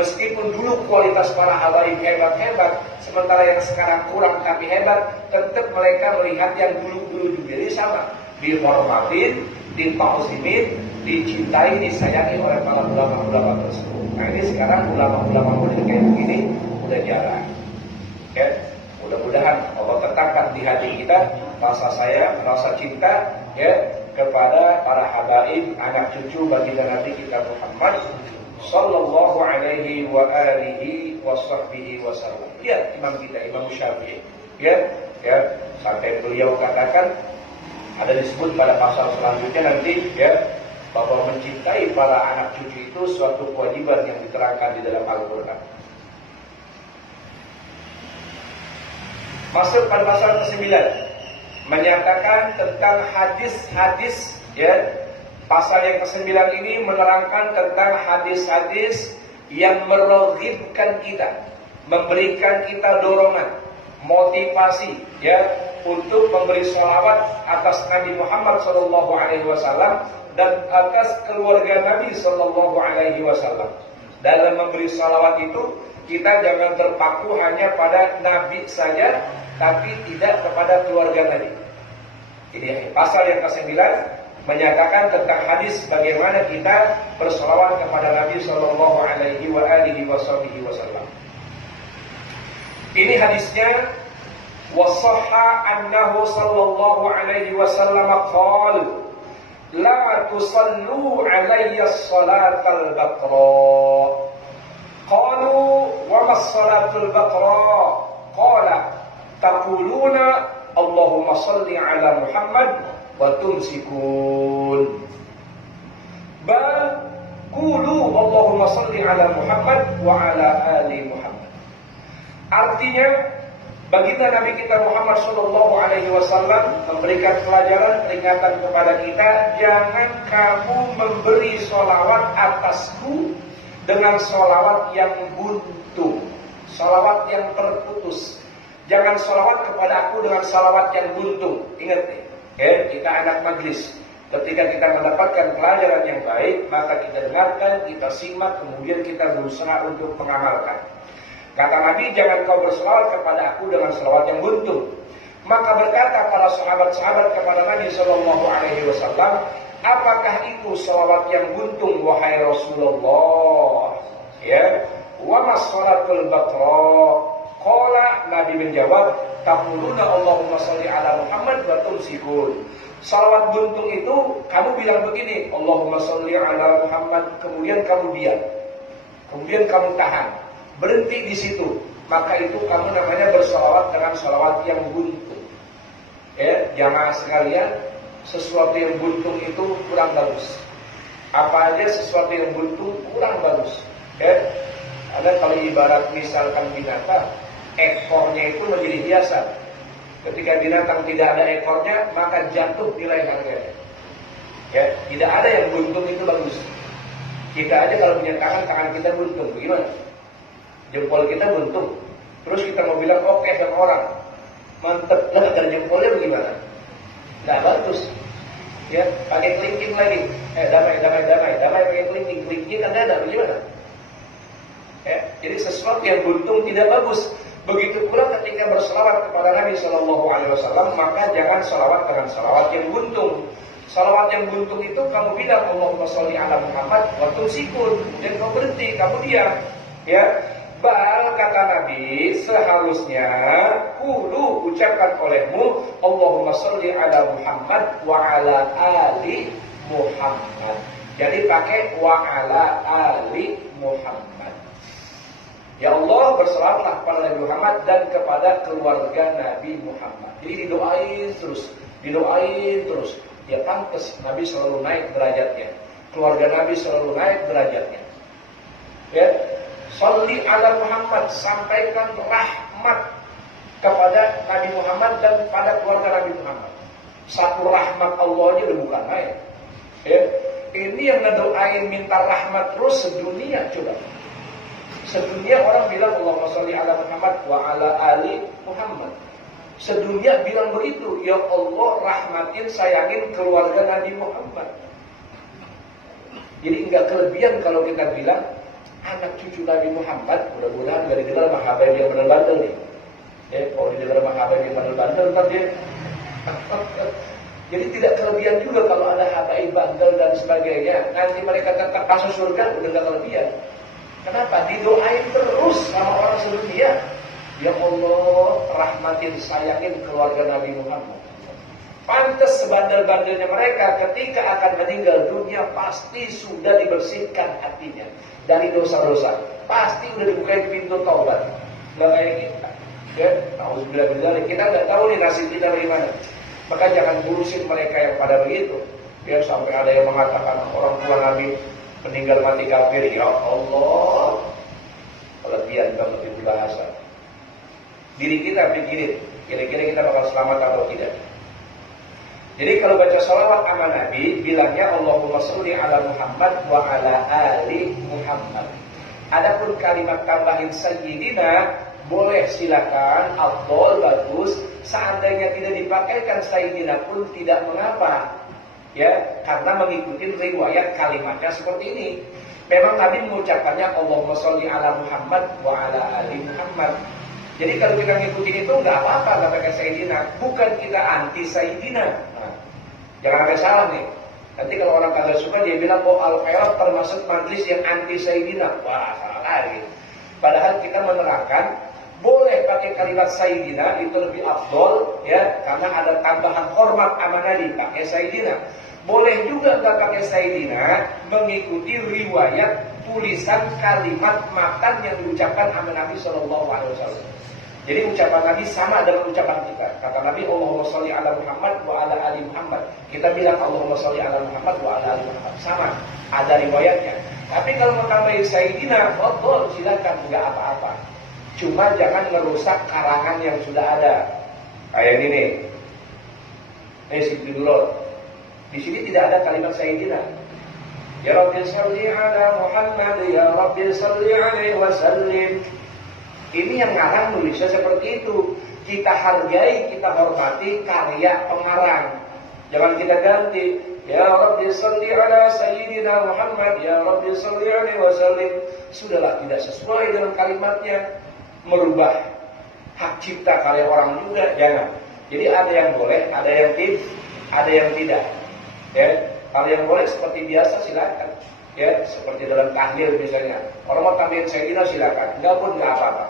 Meskipun dulu kualitas para habaib hebat-hebat, sementara yang sekarang kurang tapi hebat, tetap mereka melihat yang dulu-dulu juga. Jadi sama, dihormatin, ditauzimin, dicintai, disayangi oleh para ulama-ulama tersebut. Nah ini sekarang ulama-ulama model kayak begini udah jarang. Ya, mudah-mudahan Allah tetapkan di hati kita rasa sayang, rasa cinta, ya, kepada para habaib, anak cucu baginda Nabi kita Muhammad Sallallahu Alaihi wa alihi wa sahbihi wasallam. Ya, imam kita, Imam Syafi'i. Ya, sampai beliau katakan, ada disebut pada pasal selanjutnya nanti, ya, bahwa mencintai para anak cucu itu suatu kewajiban yang diterangkan di dalam Al-Quran. Masuk pada pasal ke-9, menyatakan tentang hadis-hadis, ya. Pasal yang ke-9 ini menerangkan tentang hadis-hadis yang meroghibkan kita, memberikan kita dorongan, motivasi, ya, untuk memberi sholawat atas Nabi Muhammad SAW dan atas keluarga Nabi Sallallahu Alaihi Wasallam. Dalam memberi salawat itu kita jangan terpaku hanya pada Nabi saja, tapi tidak kepada keluarga Nabi. Ini pasal yang ke-9 menyatakan tentang hadis bagaimana kita bersalawat kepada Nabi Sallallahu Alaihi Wasallam. Ini hadisnya, wasahha annahu Sallallahu Alaihi Wasallam qala la tusallu alayya salatal baqra. Qalu wa ma salatul baqra? Qala taquluna Allahumma salli ala Muhammad wa tumsikun. Bal qulu Allahumma salli ala Muhammad wa ala ali Muhammad. Artinya, baginda Nabi kita Muhammad Sallallahu Alaihi Wasallam memberikan pelajaran, peringatan kepada kita, jangan kamu memberi sholawat atasku dengan sholawat yang buntu, sholawat yang terputus. Jangan sholawat kepada aku dengan sholawat yang buntu. Ingat nih, ya, kita anak majlis. Ketika kita mendapatkan pelajaran yang baik, maka kita dengarkan, kita simak, kemudian kita berusaha untuk mengamalkan. Kata Nabi, jangan kau berselawat kepada aku dengan selawat yang buntu. Maka berkata para sahabat-sahabat kepada Nabi Sallallahu Alaihi Wasallam, apakah itu selawat yang buntu, wahai Rasulullah? Ya, wa mas salatul baqra? Qala, Nabi menjawab, taquluna Allahumma sholli ala Muhammad wa tumsikun. Salawat buntung itu kamu bilang begini, Allahumma sholli ala Muhammad, kemudian kamu diam. Kemudian kamu tahan. Berhenti di situ. Maka itu kamu namanya bersalawat dengan salawat yang buntung. Ya, jamaah sekalian, sesuatu yang buntung itu kurang bagus. Apa aja sesuatu yang buntung kurang bagus. Ya, ada kalau ibarat misalkan binatang, ekornya itu menjadi hiasan. Ketika binatang tidak ada ekornya, maka jatuh nilai harganya. Ya, tidak ada yang buntung itu bagus. Kita aja kalau punya tangan kita buntung, bagaimana? Jempol kita buntung. Terus kita mau bilang oke sama orang, mantep lah, ada jempolnya bagaimana? Nggak bagus. Ya, pakai kelingking lagi. Damai pakai kelingking kan ada, bagaimana? Ya, jadi sesuatu yang buntung tidak bagus. Begitu pula ketika berselawat kepada Nabi Shallallahu Alaihi Wasallam, maka jangan selawat dengan selawat yang buntung. Salawat yang buntung itu kamu bilang Allahumma sholli ala Muhammad wa tumsikun, dan kamu berhenti, kamu diam. Ya, bal kata Nabi seharusnya kudu ucapkan olehmu Allahumma sholli ala Muhammad wa ala ali Muhammad. Jadi pakai wa ala ali Muhammad. Ya Allah, bersalawatlah kepada Nabi Muhammad dan kepada keluarga Nabi Muhammad. Jadi didoain terus. Ya pantas Nabi selalu naik derajatnya, keluarga Nabi selalu naik derajatnya. Ya, sholli ala Muhammad, sampaikan rahmat kepada Nabi Muhammad dan pada keluarga Nabi Muhammad. Satu rahmat Allah aja udah bukan main. Ya, ini yang ngedoain minta rahmat terus sedunia, coba. Sedunia orang bilang Allahumma sholli ala Muhammad wa ala ali Muhammad. Sedunia bilang begitu, ya Allah rahmatin, sayangin keluarga Nabi Muhammad. Jadi enggak kelebihan kalau kita bilang anak cucu Nabi Muhammad, mudah-mudahan gak didengar sama habaib yang bandel-bandel nih. Ya, kalau didengar sama habaib yang bandel-bandel ntar dia. Jadi tidak kelebihan juga kalau ada habaib bandel dan sebagainya. Nanti mereka tetap masuk surga, udah gak kelebihan. Kenapa? Didoain terus sama orang sedunia. Ya Allah, rahmatin, sayangin keluarga Nabi Muhammad. Pantes sebandel-bandelnya mereka ketika akan meninggal dunia pasti sudah dibersihkan hatinya dari dosa-dosa. Pasti udah dibukain pintu taubat. Nggak kayak kita. Ya, nauzubillah, kita nggak tahu nih nasib kita bagaimana. Maka jangan burusin mereka yang pada begitu. Ya, sampai ada yang mengatakan orang tua Nabi meninggal mati kafir. Ya Allah, kelebihan banget itu bahasa. Diri kita pikirin, kira-kira kita bakal selamat atau tidak. Jadi kalau baca salawat sama Nabi, bilangnya Allahumma sholli ala Muhammad wa ala ali Muhammad. Adapun kalimat tambahin sayyidina, boleh silakan, afdol, bagus. Seandainya tidak dipakaikan sayyidina pun tidak mengapa. Ya, karena mengikuti riwayat kalimatnya seperti ini. Memang Nabi mengucapkannya Allahumma sholli ala Muhammad wa ala ali Muhammad. Jadi kalau kita ngikutin itu nggak apa-apa, nggak pakai sayyidina. Bukan kita anti sayyidina. Nah, jangan ada salah nih. Nanti kalau orang kagak suka dia bilang, oh Al-Khairat termasuk majelis yang anti sayyidina. Wah, salah lagi. Padahal kita menerangkan boleh pakai kalimat sayyidina, itu lebih afdol, ya, karena ada tambahan hormat sama Nabi, pakai sayyidina. Boleh juga nggak pakai sayyidina, mengikuti riwayat tulisan kalimat makan yang diucapkan sama Nabi Shallallahu Alaihi Wasallam. Jadi ucapan Nabi sama dengan ucapan kita. Kata Nabi Allahumma sholli ala Muhammad wa ala ali Muhammad. Kita bilang Allahumma sholli ala Muhammad wa ala ali Muhammad. Sama, ada riwayatnya. Tapi kalau mau tambahin sayyidina, betul, silakan, enggak apa-apa. Cuma jangan merusak karangan yang sudah ada. Kayak ini nih. Bismillah. Di sini tidak ada kalimat sayyidina. Ya Rabbi sholli ala Muhammad, ya Rabbi sholli alaihi wasallim. Ini yang ngarang nulisnya seperti itu. Kita hargai, kita hormati karya pengarang. Jangan kita ganti. Ya Rabbi sholli ala Sayyidina Muhammad, ya Rabbi sholli alaihi wasallim. Sudahlah, tidak sesuai dengan kalimatnya. Merubah hak cipta karya orang juga, jangan. Jadi ada yang boleh, ada yang tidak. Ya, kalau yang boleh seperti biasa silakan. Ya, seperti dalam tahlil misalnya. Orang mau tambahin sayyidina silakan. Enggak pun enggak apa-apa.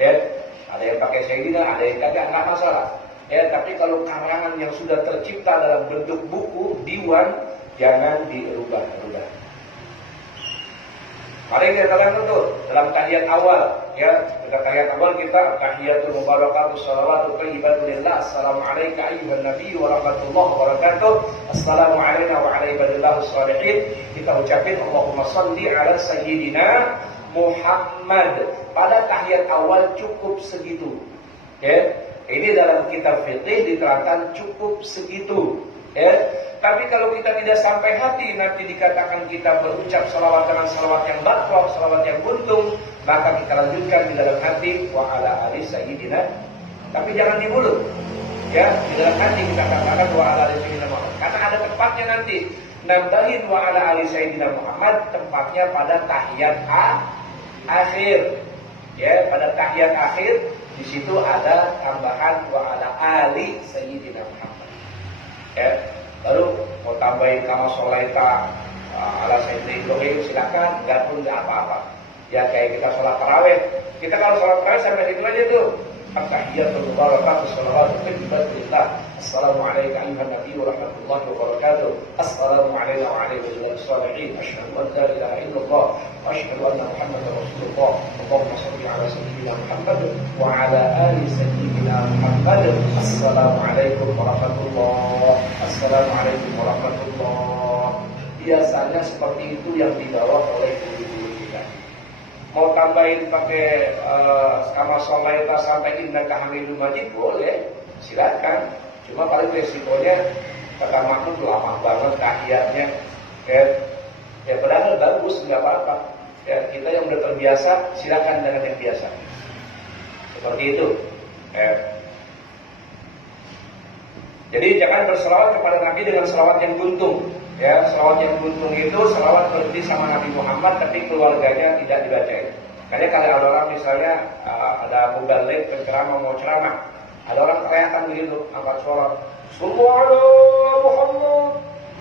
Ya, Ada yang pakai Sayyidina, ada yang kagak, nggak masalah. Ya, tapi kalau karangan yang sudah tercipta dalam bentuk buku, diwan, jangan dirubah-rubah. Mari kita katakan tuh dalam tahiyat awal, ya, pada tahiyat awal kita tahiyatul mubarakatuh shalawatu thayyibatu lillah. Assalamualaikum ayyuhan nabiy wa rahmatullahi wa barakatuh. Assalamu alayna wa ala ibadillahis shalihin. Kita ucapin Allahumma shalli ala sayyidina Muhammad. Pada tahiyat awal cukup segitu. Ya. Ini dalam kitab fikih diterangkan cukup segitu. Ya. Tapi kalau kita tidak sampai hati, nanti dikatakan kita berucap salawat dengan salawat yang batrok, salawat yang buntung, maka kita lanjutkan di dalam hati wa ala ali sayyidina. Tapi jangan di mulut. Ya, di dalam hati kita katakan wa ala ali sayyidina Muhammad. Karena ada tempatnya nanti. Nambahin wa ala ali sayyidina Muhammad, tempatnya pada tahiyat akhir. Ya, pada tahiyat akhir di situ ada tambahan wa ala ali sayyidina Muhammad. Ya. Baru mau tambahin kama sholaita ala sayyidina Ibrahim, silakan, enggak pun enggak apa-apa. Ya kayak kita sholat tarawih. Kita kalau sholat tarawih sampai situ aja tuh. At-tahiyatul mubarakatuh shalawatu thayyibatu lillah. Assalamualaikum ayyuhan nabiy wa rahmatullahi wa barakatuh. Assalamu alayna wa ala ibadillahis shalihin. Asyhadu an la ilaha illallah wa asyhadu anna Muhammadar Rasulullah. Allahumma shalli ala sayyidina Muhammad wa ala ali sayyidina Muhammad. Assalamualaikum warahmatullahi. Assalamualaikum warahmatullahi. Biasanya seperti itu yang dibawa oleh guru-guru kita. Mau tambahin pakai kama sholaita sampai innaka hamidum majid boleh, silakan. Cuma paling resikonya kata makmum lama banget tahiyatnya. Ya padahal bagus, nggak apa-apa. Ya, kita yang udah terbiasa silakan dengan yang biasa. Seperti itu. Jadi jangan berselawat kepada Nabi dengan selawat yang buntung. Ya, selawat yang buntung itu selawat berhenti sama Nabi Muhammad tapi keluarganya tidak dibacain. Karena kalau ada orang misalnya ada mubaligh penceramah mau ceramah, ada orang teriakan begitu, angkat suara, Sallallahu alaihi Muhammad.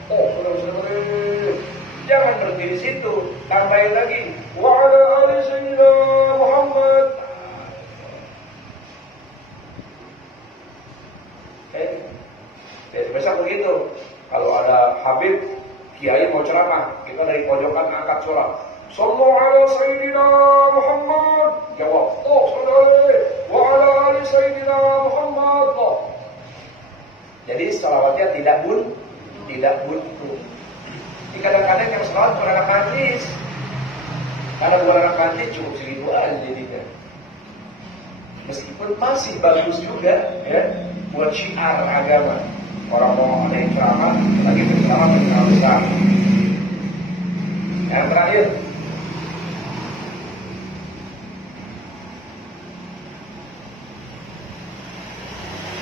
Oh, saudara-saudara, jangan berhenti di situ, tambahin lagi, wa ala ali sayyidina Muhammad. Biasa begitu. Kalau ada Habib, Kiai mau ceramah, kita dari pojokan angkat suara, Sallallahu alaihi sayyidina Muhammad. Jawab, oh saudara, wa ala ali sayyidina Muhammad. Oh. Jadi salawatnya tidak buntu. Jadi kadang-kadang yang salawat bukan anak majlis. Karena bukan anak majlis cukup segitu aja jadinya. Meskipun masih bagus juga, ya, buat syiar agama. Orang mau ada yang ceramah, lagi berceramah dengan besar. Yang terakhir,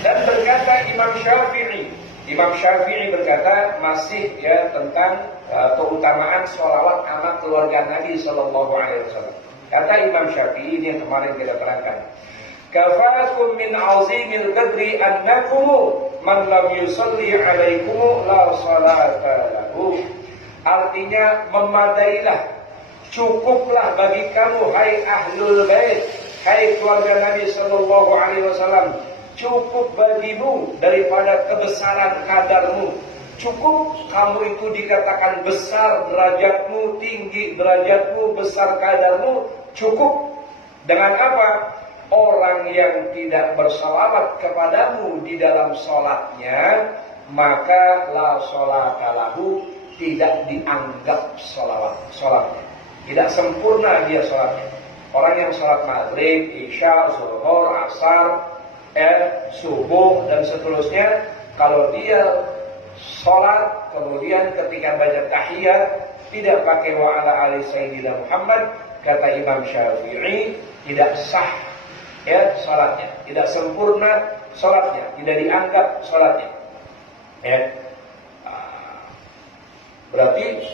dan berkata Imam Syafi'i berkata masih ya tentang keutamaan sholawat anak keluarga Nabi Sallallahu Alaihi Wasallam. Kata Imam Syafi'i ini yang kemarin kita terangkan. Kafakum min azimil qadri annakum man lam yusalli alaikum la salata lahu. Artinya memadailah, cukuplah bagi kamu hai ahlul bait, hai keluarga Nabi sallallahu alaihi wasallam, cukup bagimu daripada kebesaran kadarmu. Cukup kamu itu dikatakan besar derajatmu, tinggi derajatmu, besar kadarmu, cukup. Dengan apa? Orang yang tidak bersalawat kepadamu di dalam sholatnya, maka la sholata lahu, tidak dianggap sholatnya. Tidak sempurna dia sholatnya. Orang yang sholat maghrib, isya, zuhur, asar, subuh dan seterusnya, kalau dia sholat kemudian ketika baca tahiyat tidak pakai wa ala ali sayyidina Muhammad, kata Imam Syafi'i tidak sah ya salatnya, tidak sempurna salatnya, tidak dianggap salatnya. Ya. Berarti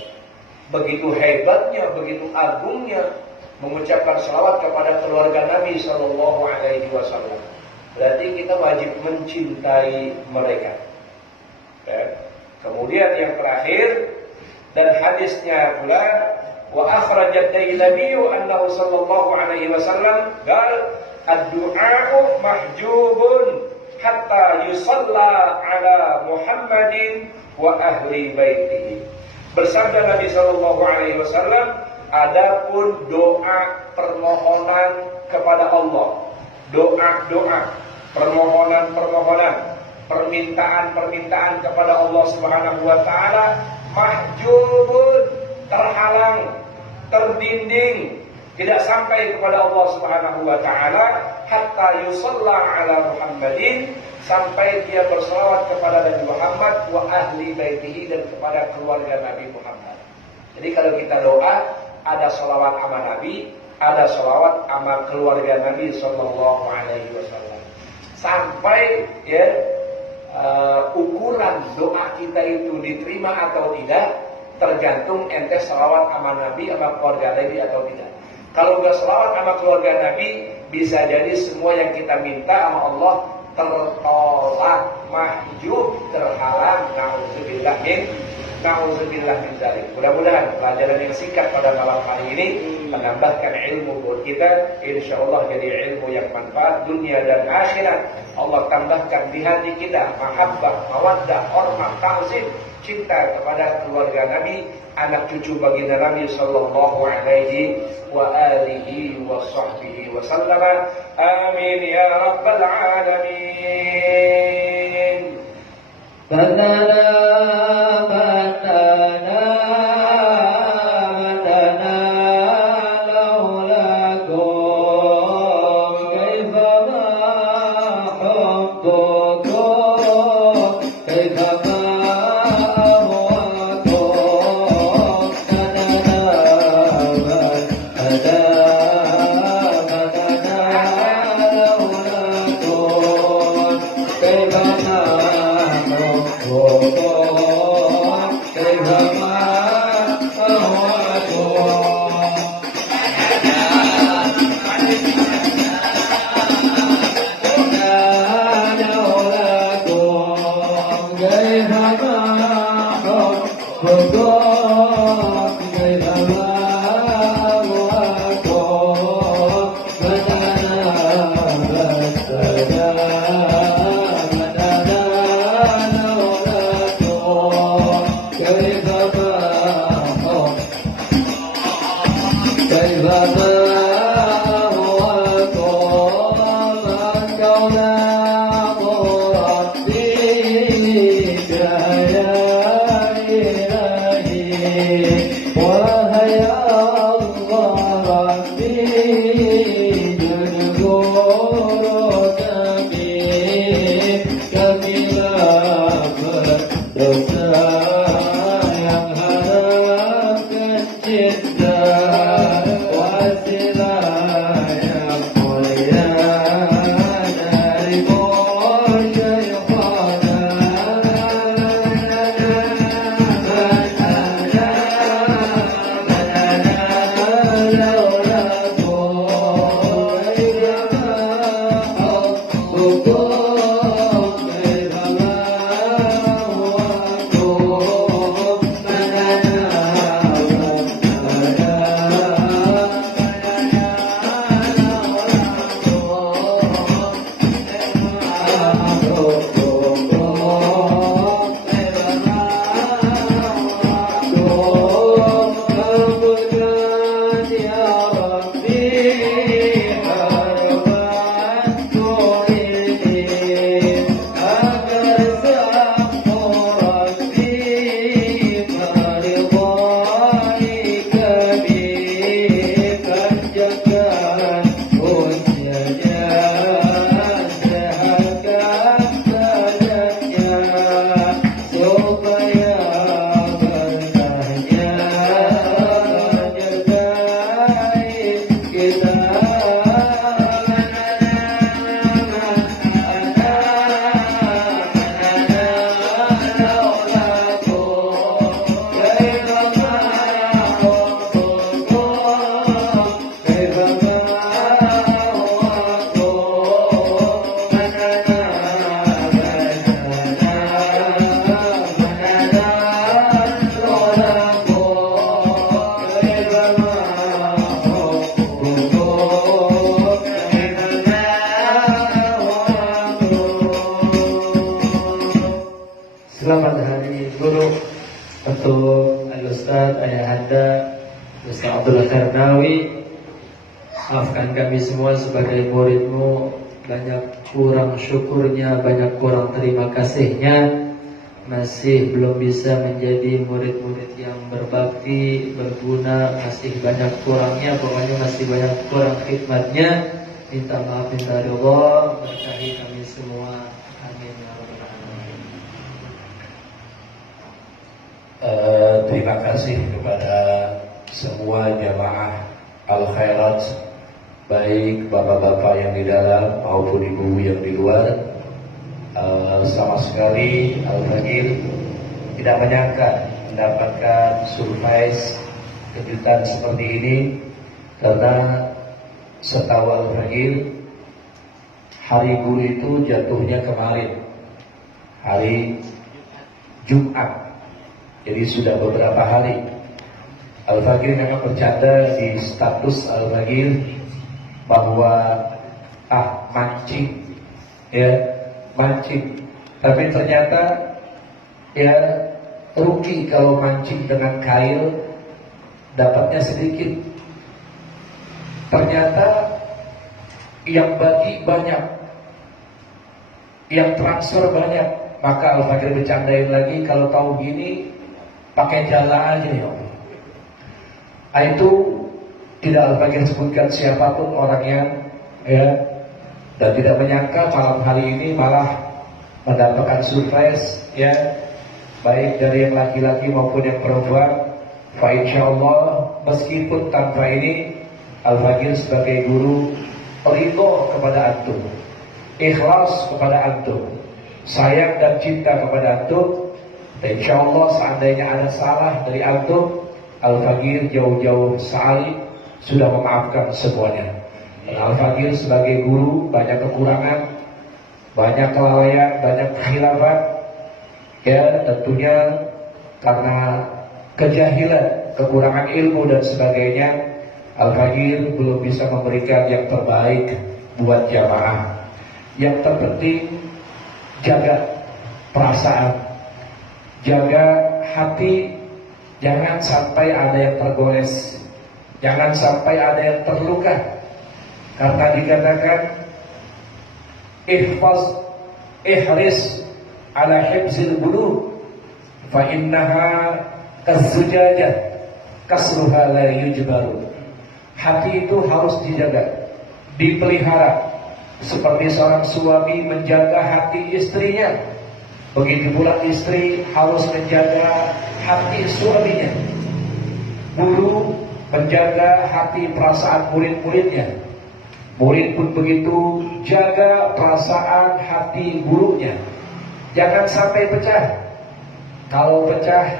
begitu hebatnya, begitu agungnya mengucapkan salawat kepada keluarga Nabi Sallallahu Alaihi Wasallam. Berarti kita wajib mencintai mereka. Ya. Kemudian yang terakhir, dan hadisnya pula wa akhrajat Dailami annahu sallallahu alaihi wasallam qala ad-du'a'u mahjubun hatta yusalla ala Muhammadin wa ahli baitihi. Bersabda Nabi sallallahu alaihi wasallam, adapun doa permohonan kepada Allah, doa-doa, permohonan-permohonan, permintaan-permintaan kepada Allah Subhanahu wa taala mahjubun, terhalang, terdinding, tidak sampai kepada Allah Subhanahu wa taala hatta yusalla ala Muhammadin, sampai dia berselawat kepada Nabi Muhammad wa ahli baitihi, dan kepada keluarga Nabi Muhammad. Jadi kalau kita doa, ada selawat sama Nabi, ada selawat sama keluarga Nabi sallallahu alaihi wasallam. Sampai ya ukuran doa kita itu diterima atau tidak tergantung ente selawat sama Nabi sama keluarga Nabi atau tidak. Kalau nggak selawat sama keluarga Nabi, bisa jadi semua yang kita minta sama Allah tertolak, mahjub, terhalang. Na'udzubillah min dzalik. Mudah-mudahan pelajaran yang singkat pada malam hari ini menambahkan ilmu buat kita, insyaallah jadi ilmu yang manfaat dunia dan akhirat. Allah tambahkan di hati kita mahabbah, mawaddah, hormat, ta'zim, cinta kepada keluarga Nabi, anak cucu baginda Nabi sallallahu alaihi wa alihi wa sahbihi wa sallama. Amin ya rabbal alamin. bercanda, Ustaz Abdullah Karnawi. Maafkan kami semua sebagai muridmu, banyak kurang syukurnya, banyak kurang terima kasihnya. Masih belum bisa menjadi murid-murid yang berbakti, berguna, masih banyak kurangnya, pokoknya masih banyak kurang khidmatnya. Minta maaf, minta ridha, berkahi kami semua. Amin ya rabbal alamin. Terima kasih kepada semua jamaah Al-Khairat, baik bapak-bapak yang di dalam maupun ibu yang di luar. Sama sekali Al-Fagir tidak menyangka mendapatkan surprise kejutan seperti ini, karena setahu Al-Fagir hari guru itu jatuhnya kemarin hari Jumat, jadi sudah beberapa hari. Al-Fagir memang bercanda di status Al-Fagir bahwa mancing, mancing. Tapi ternyata rugi kalau mancing dengan kail, dapatnya sedikit. Ternyata yang bagi banyak, yang transfer banyak. Maka Al-Fagir bercandain lagi, kalau tahu gini pakai jala aja ya. Itu tidak Al-Fagir sebutkan siapapun orangnya, dan tidak menyangka malam hari ini malah mendapatkan surprise, baik dari yang laki-laki maupun yang perempuan. Fa insyaallah meskipun tanpa ini, Al-Fagir sebagai guru ridho kepada antum, ikhlas kepada antum, sayang dan cinta kepada antum. Dan insyaallah seandainya ada salah dari antum, Al-Fagir jauh-jauh sekali sudah memaafkan semuanya. Al-Fagir sebagai guru banyak kekurangan, banyak kelalaian, banyak kekhilafan, tentunya karena kejahilan, kekurangan ilmu dan sebagainya. Al-Fagir belum bisa memberikan yang terbaik buat jamaah. Yang terpenting jaga perasaan, jaga hati. Jangan sampai ada yang tergores, jangan sampai ada yang terluka. Karena dikatakan ihris ala hibzil qulub fa innaha kazzujajah kasruha la yujbaru. Hati itu harus dijaga, dipelihara, seperti seorang suami menjaga hati istrinya. Begitu pula istri harus menjaga hati suaminya. Guru menjaga hati perasaan murid-muridnya. Murid pun begitu, jaga perasaan hati gurunya. Jangan sampai pecah. Kalau pecah,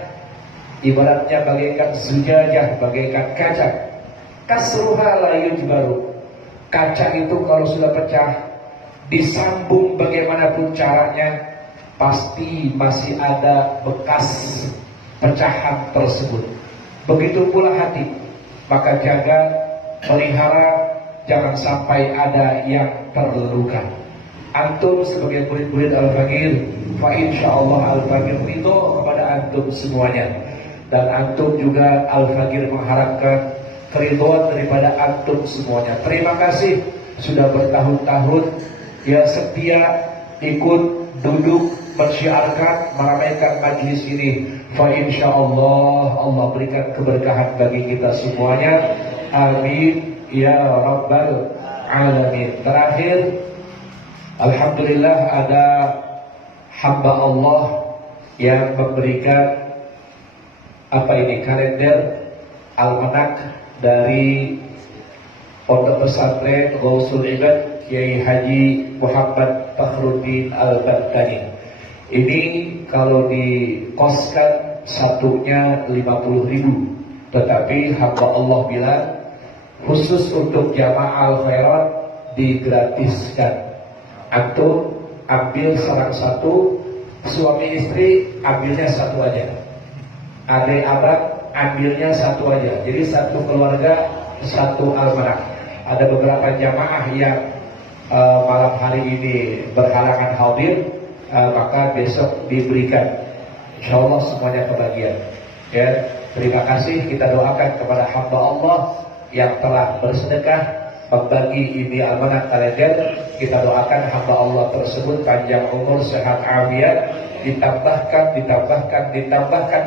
ibaratnya bagaikan zujajah, bagaikan kaca. Kasruha la yujbaru. Kaca itu kalau sudah pecah, disambung bagaimanapun caranya, pasti masih ada bekas pecahan tersebut. Begitu pula hati. Maka jaga, pelihara, jangan sampai ada yang terluka. Antum sebagai murid-murid Al-Fagir, fa insyaallah Al-Fagir ridho kepada antum semuanya. Dan antum juga Al-Fagir mengharapkan keridhaan daripada antum semuanya. Terima kasih sudah bertahun-tahun setia ikut duduk mensyiarkan, meramaikan majlis ini. Fa insyaallah Allah berikan keberkahan bagi kita semuanya. Amin ya rabbal alamin. Terakhir, alhamdulillah ada hamba Allah yang memberikan kalender almanak dari Pondok Pesantren Ghausul Ibad Kiai Haji Muhammad Fakhruddin Al-Bantani. Ini kalau dikoskan satunya 50.000, tetapi hamba Allah bilang khusus untuk jamaah Al-Khairat digratiskan. Antum ambil salah satu, suami istri ambilnya satu aja, adik abang ambilnya satu aja. Jadi satu keluarga satu almanak. Ada beberapa jamaah yang malam hari ini berhalangan hadir, maka besok diberikan. Insyaallah semuanya kebagian. Terima kasih kita doakan kepada hamba Allah yang telah bersedekah membagi ini amanat kalender. Kita doakan hamba Allah tersebut panjang umur, sehat afiat, ditambahkan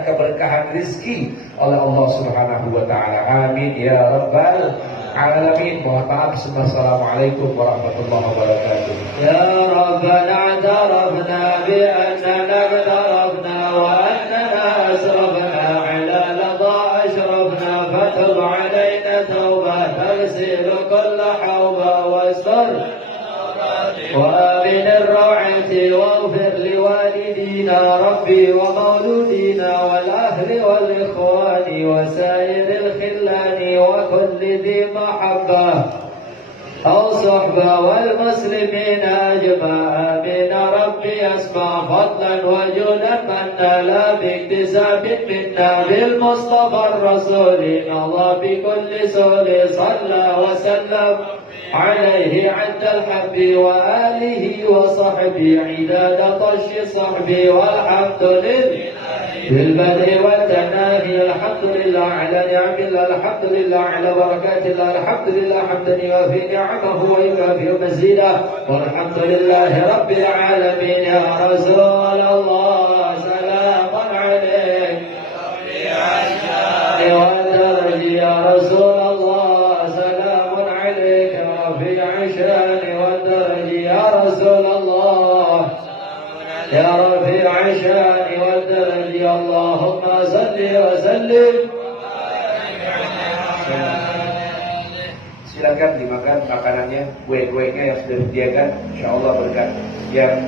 keberkahan rizki oleh Allah Subhanahu wa taala. Amin ya rabbal alamin. Mohon maaf semua. Assalamualaikum warahmatullahi wabarakatuh. يا ربنا اعترفنا بأننا اقترفنا وأننا أسرفنا على لظى أشرفنا فتب علينا توبة تغسل كل حوبة واستر وآمن الروعة واغفر لوالدينا ربي ومولودينا والأهل والإخوان وسائر الخلان وكل ذي محبة أو صحبة والمسلمين أجمع. آمين ربي أسمع فضلا وجودا منا لا باكتساب منا بالمصطفى الرسول نضى بكل سول صلى وسلم عليه عد الحب وآله وصحبه عداد طش صحبه والحمد لله بالبدء والتناهي. الحمد لله على نعم الله، الحمد لله على بركات الله، الحمد لله حمدا يوافي نعمه ويكافئ مزيدا. والحمد لله رب العالمين. يا رسول الله سلام عليك والدرج. يا رسول الله سلام عليك رفيع الشان والدرج. يا رسول الله يا رفيع الشان والدرج. اللهم صل وسلم. Silakan dimakan makanannya, kue-kuenya yang sudah disediakan, insya Allah berkat yang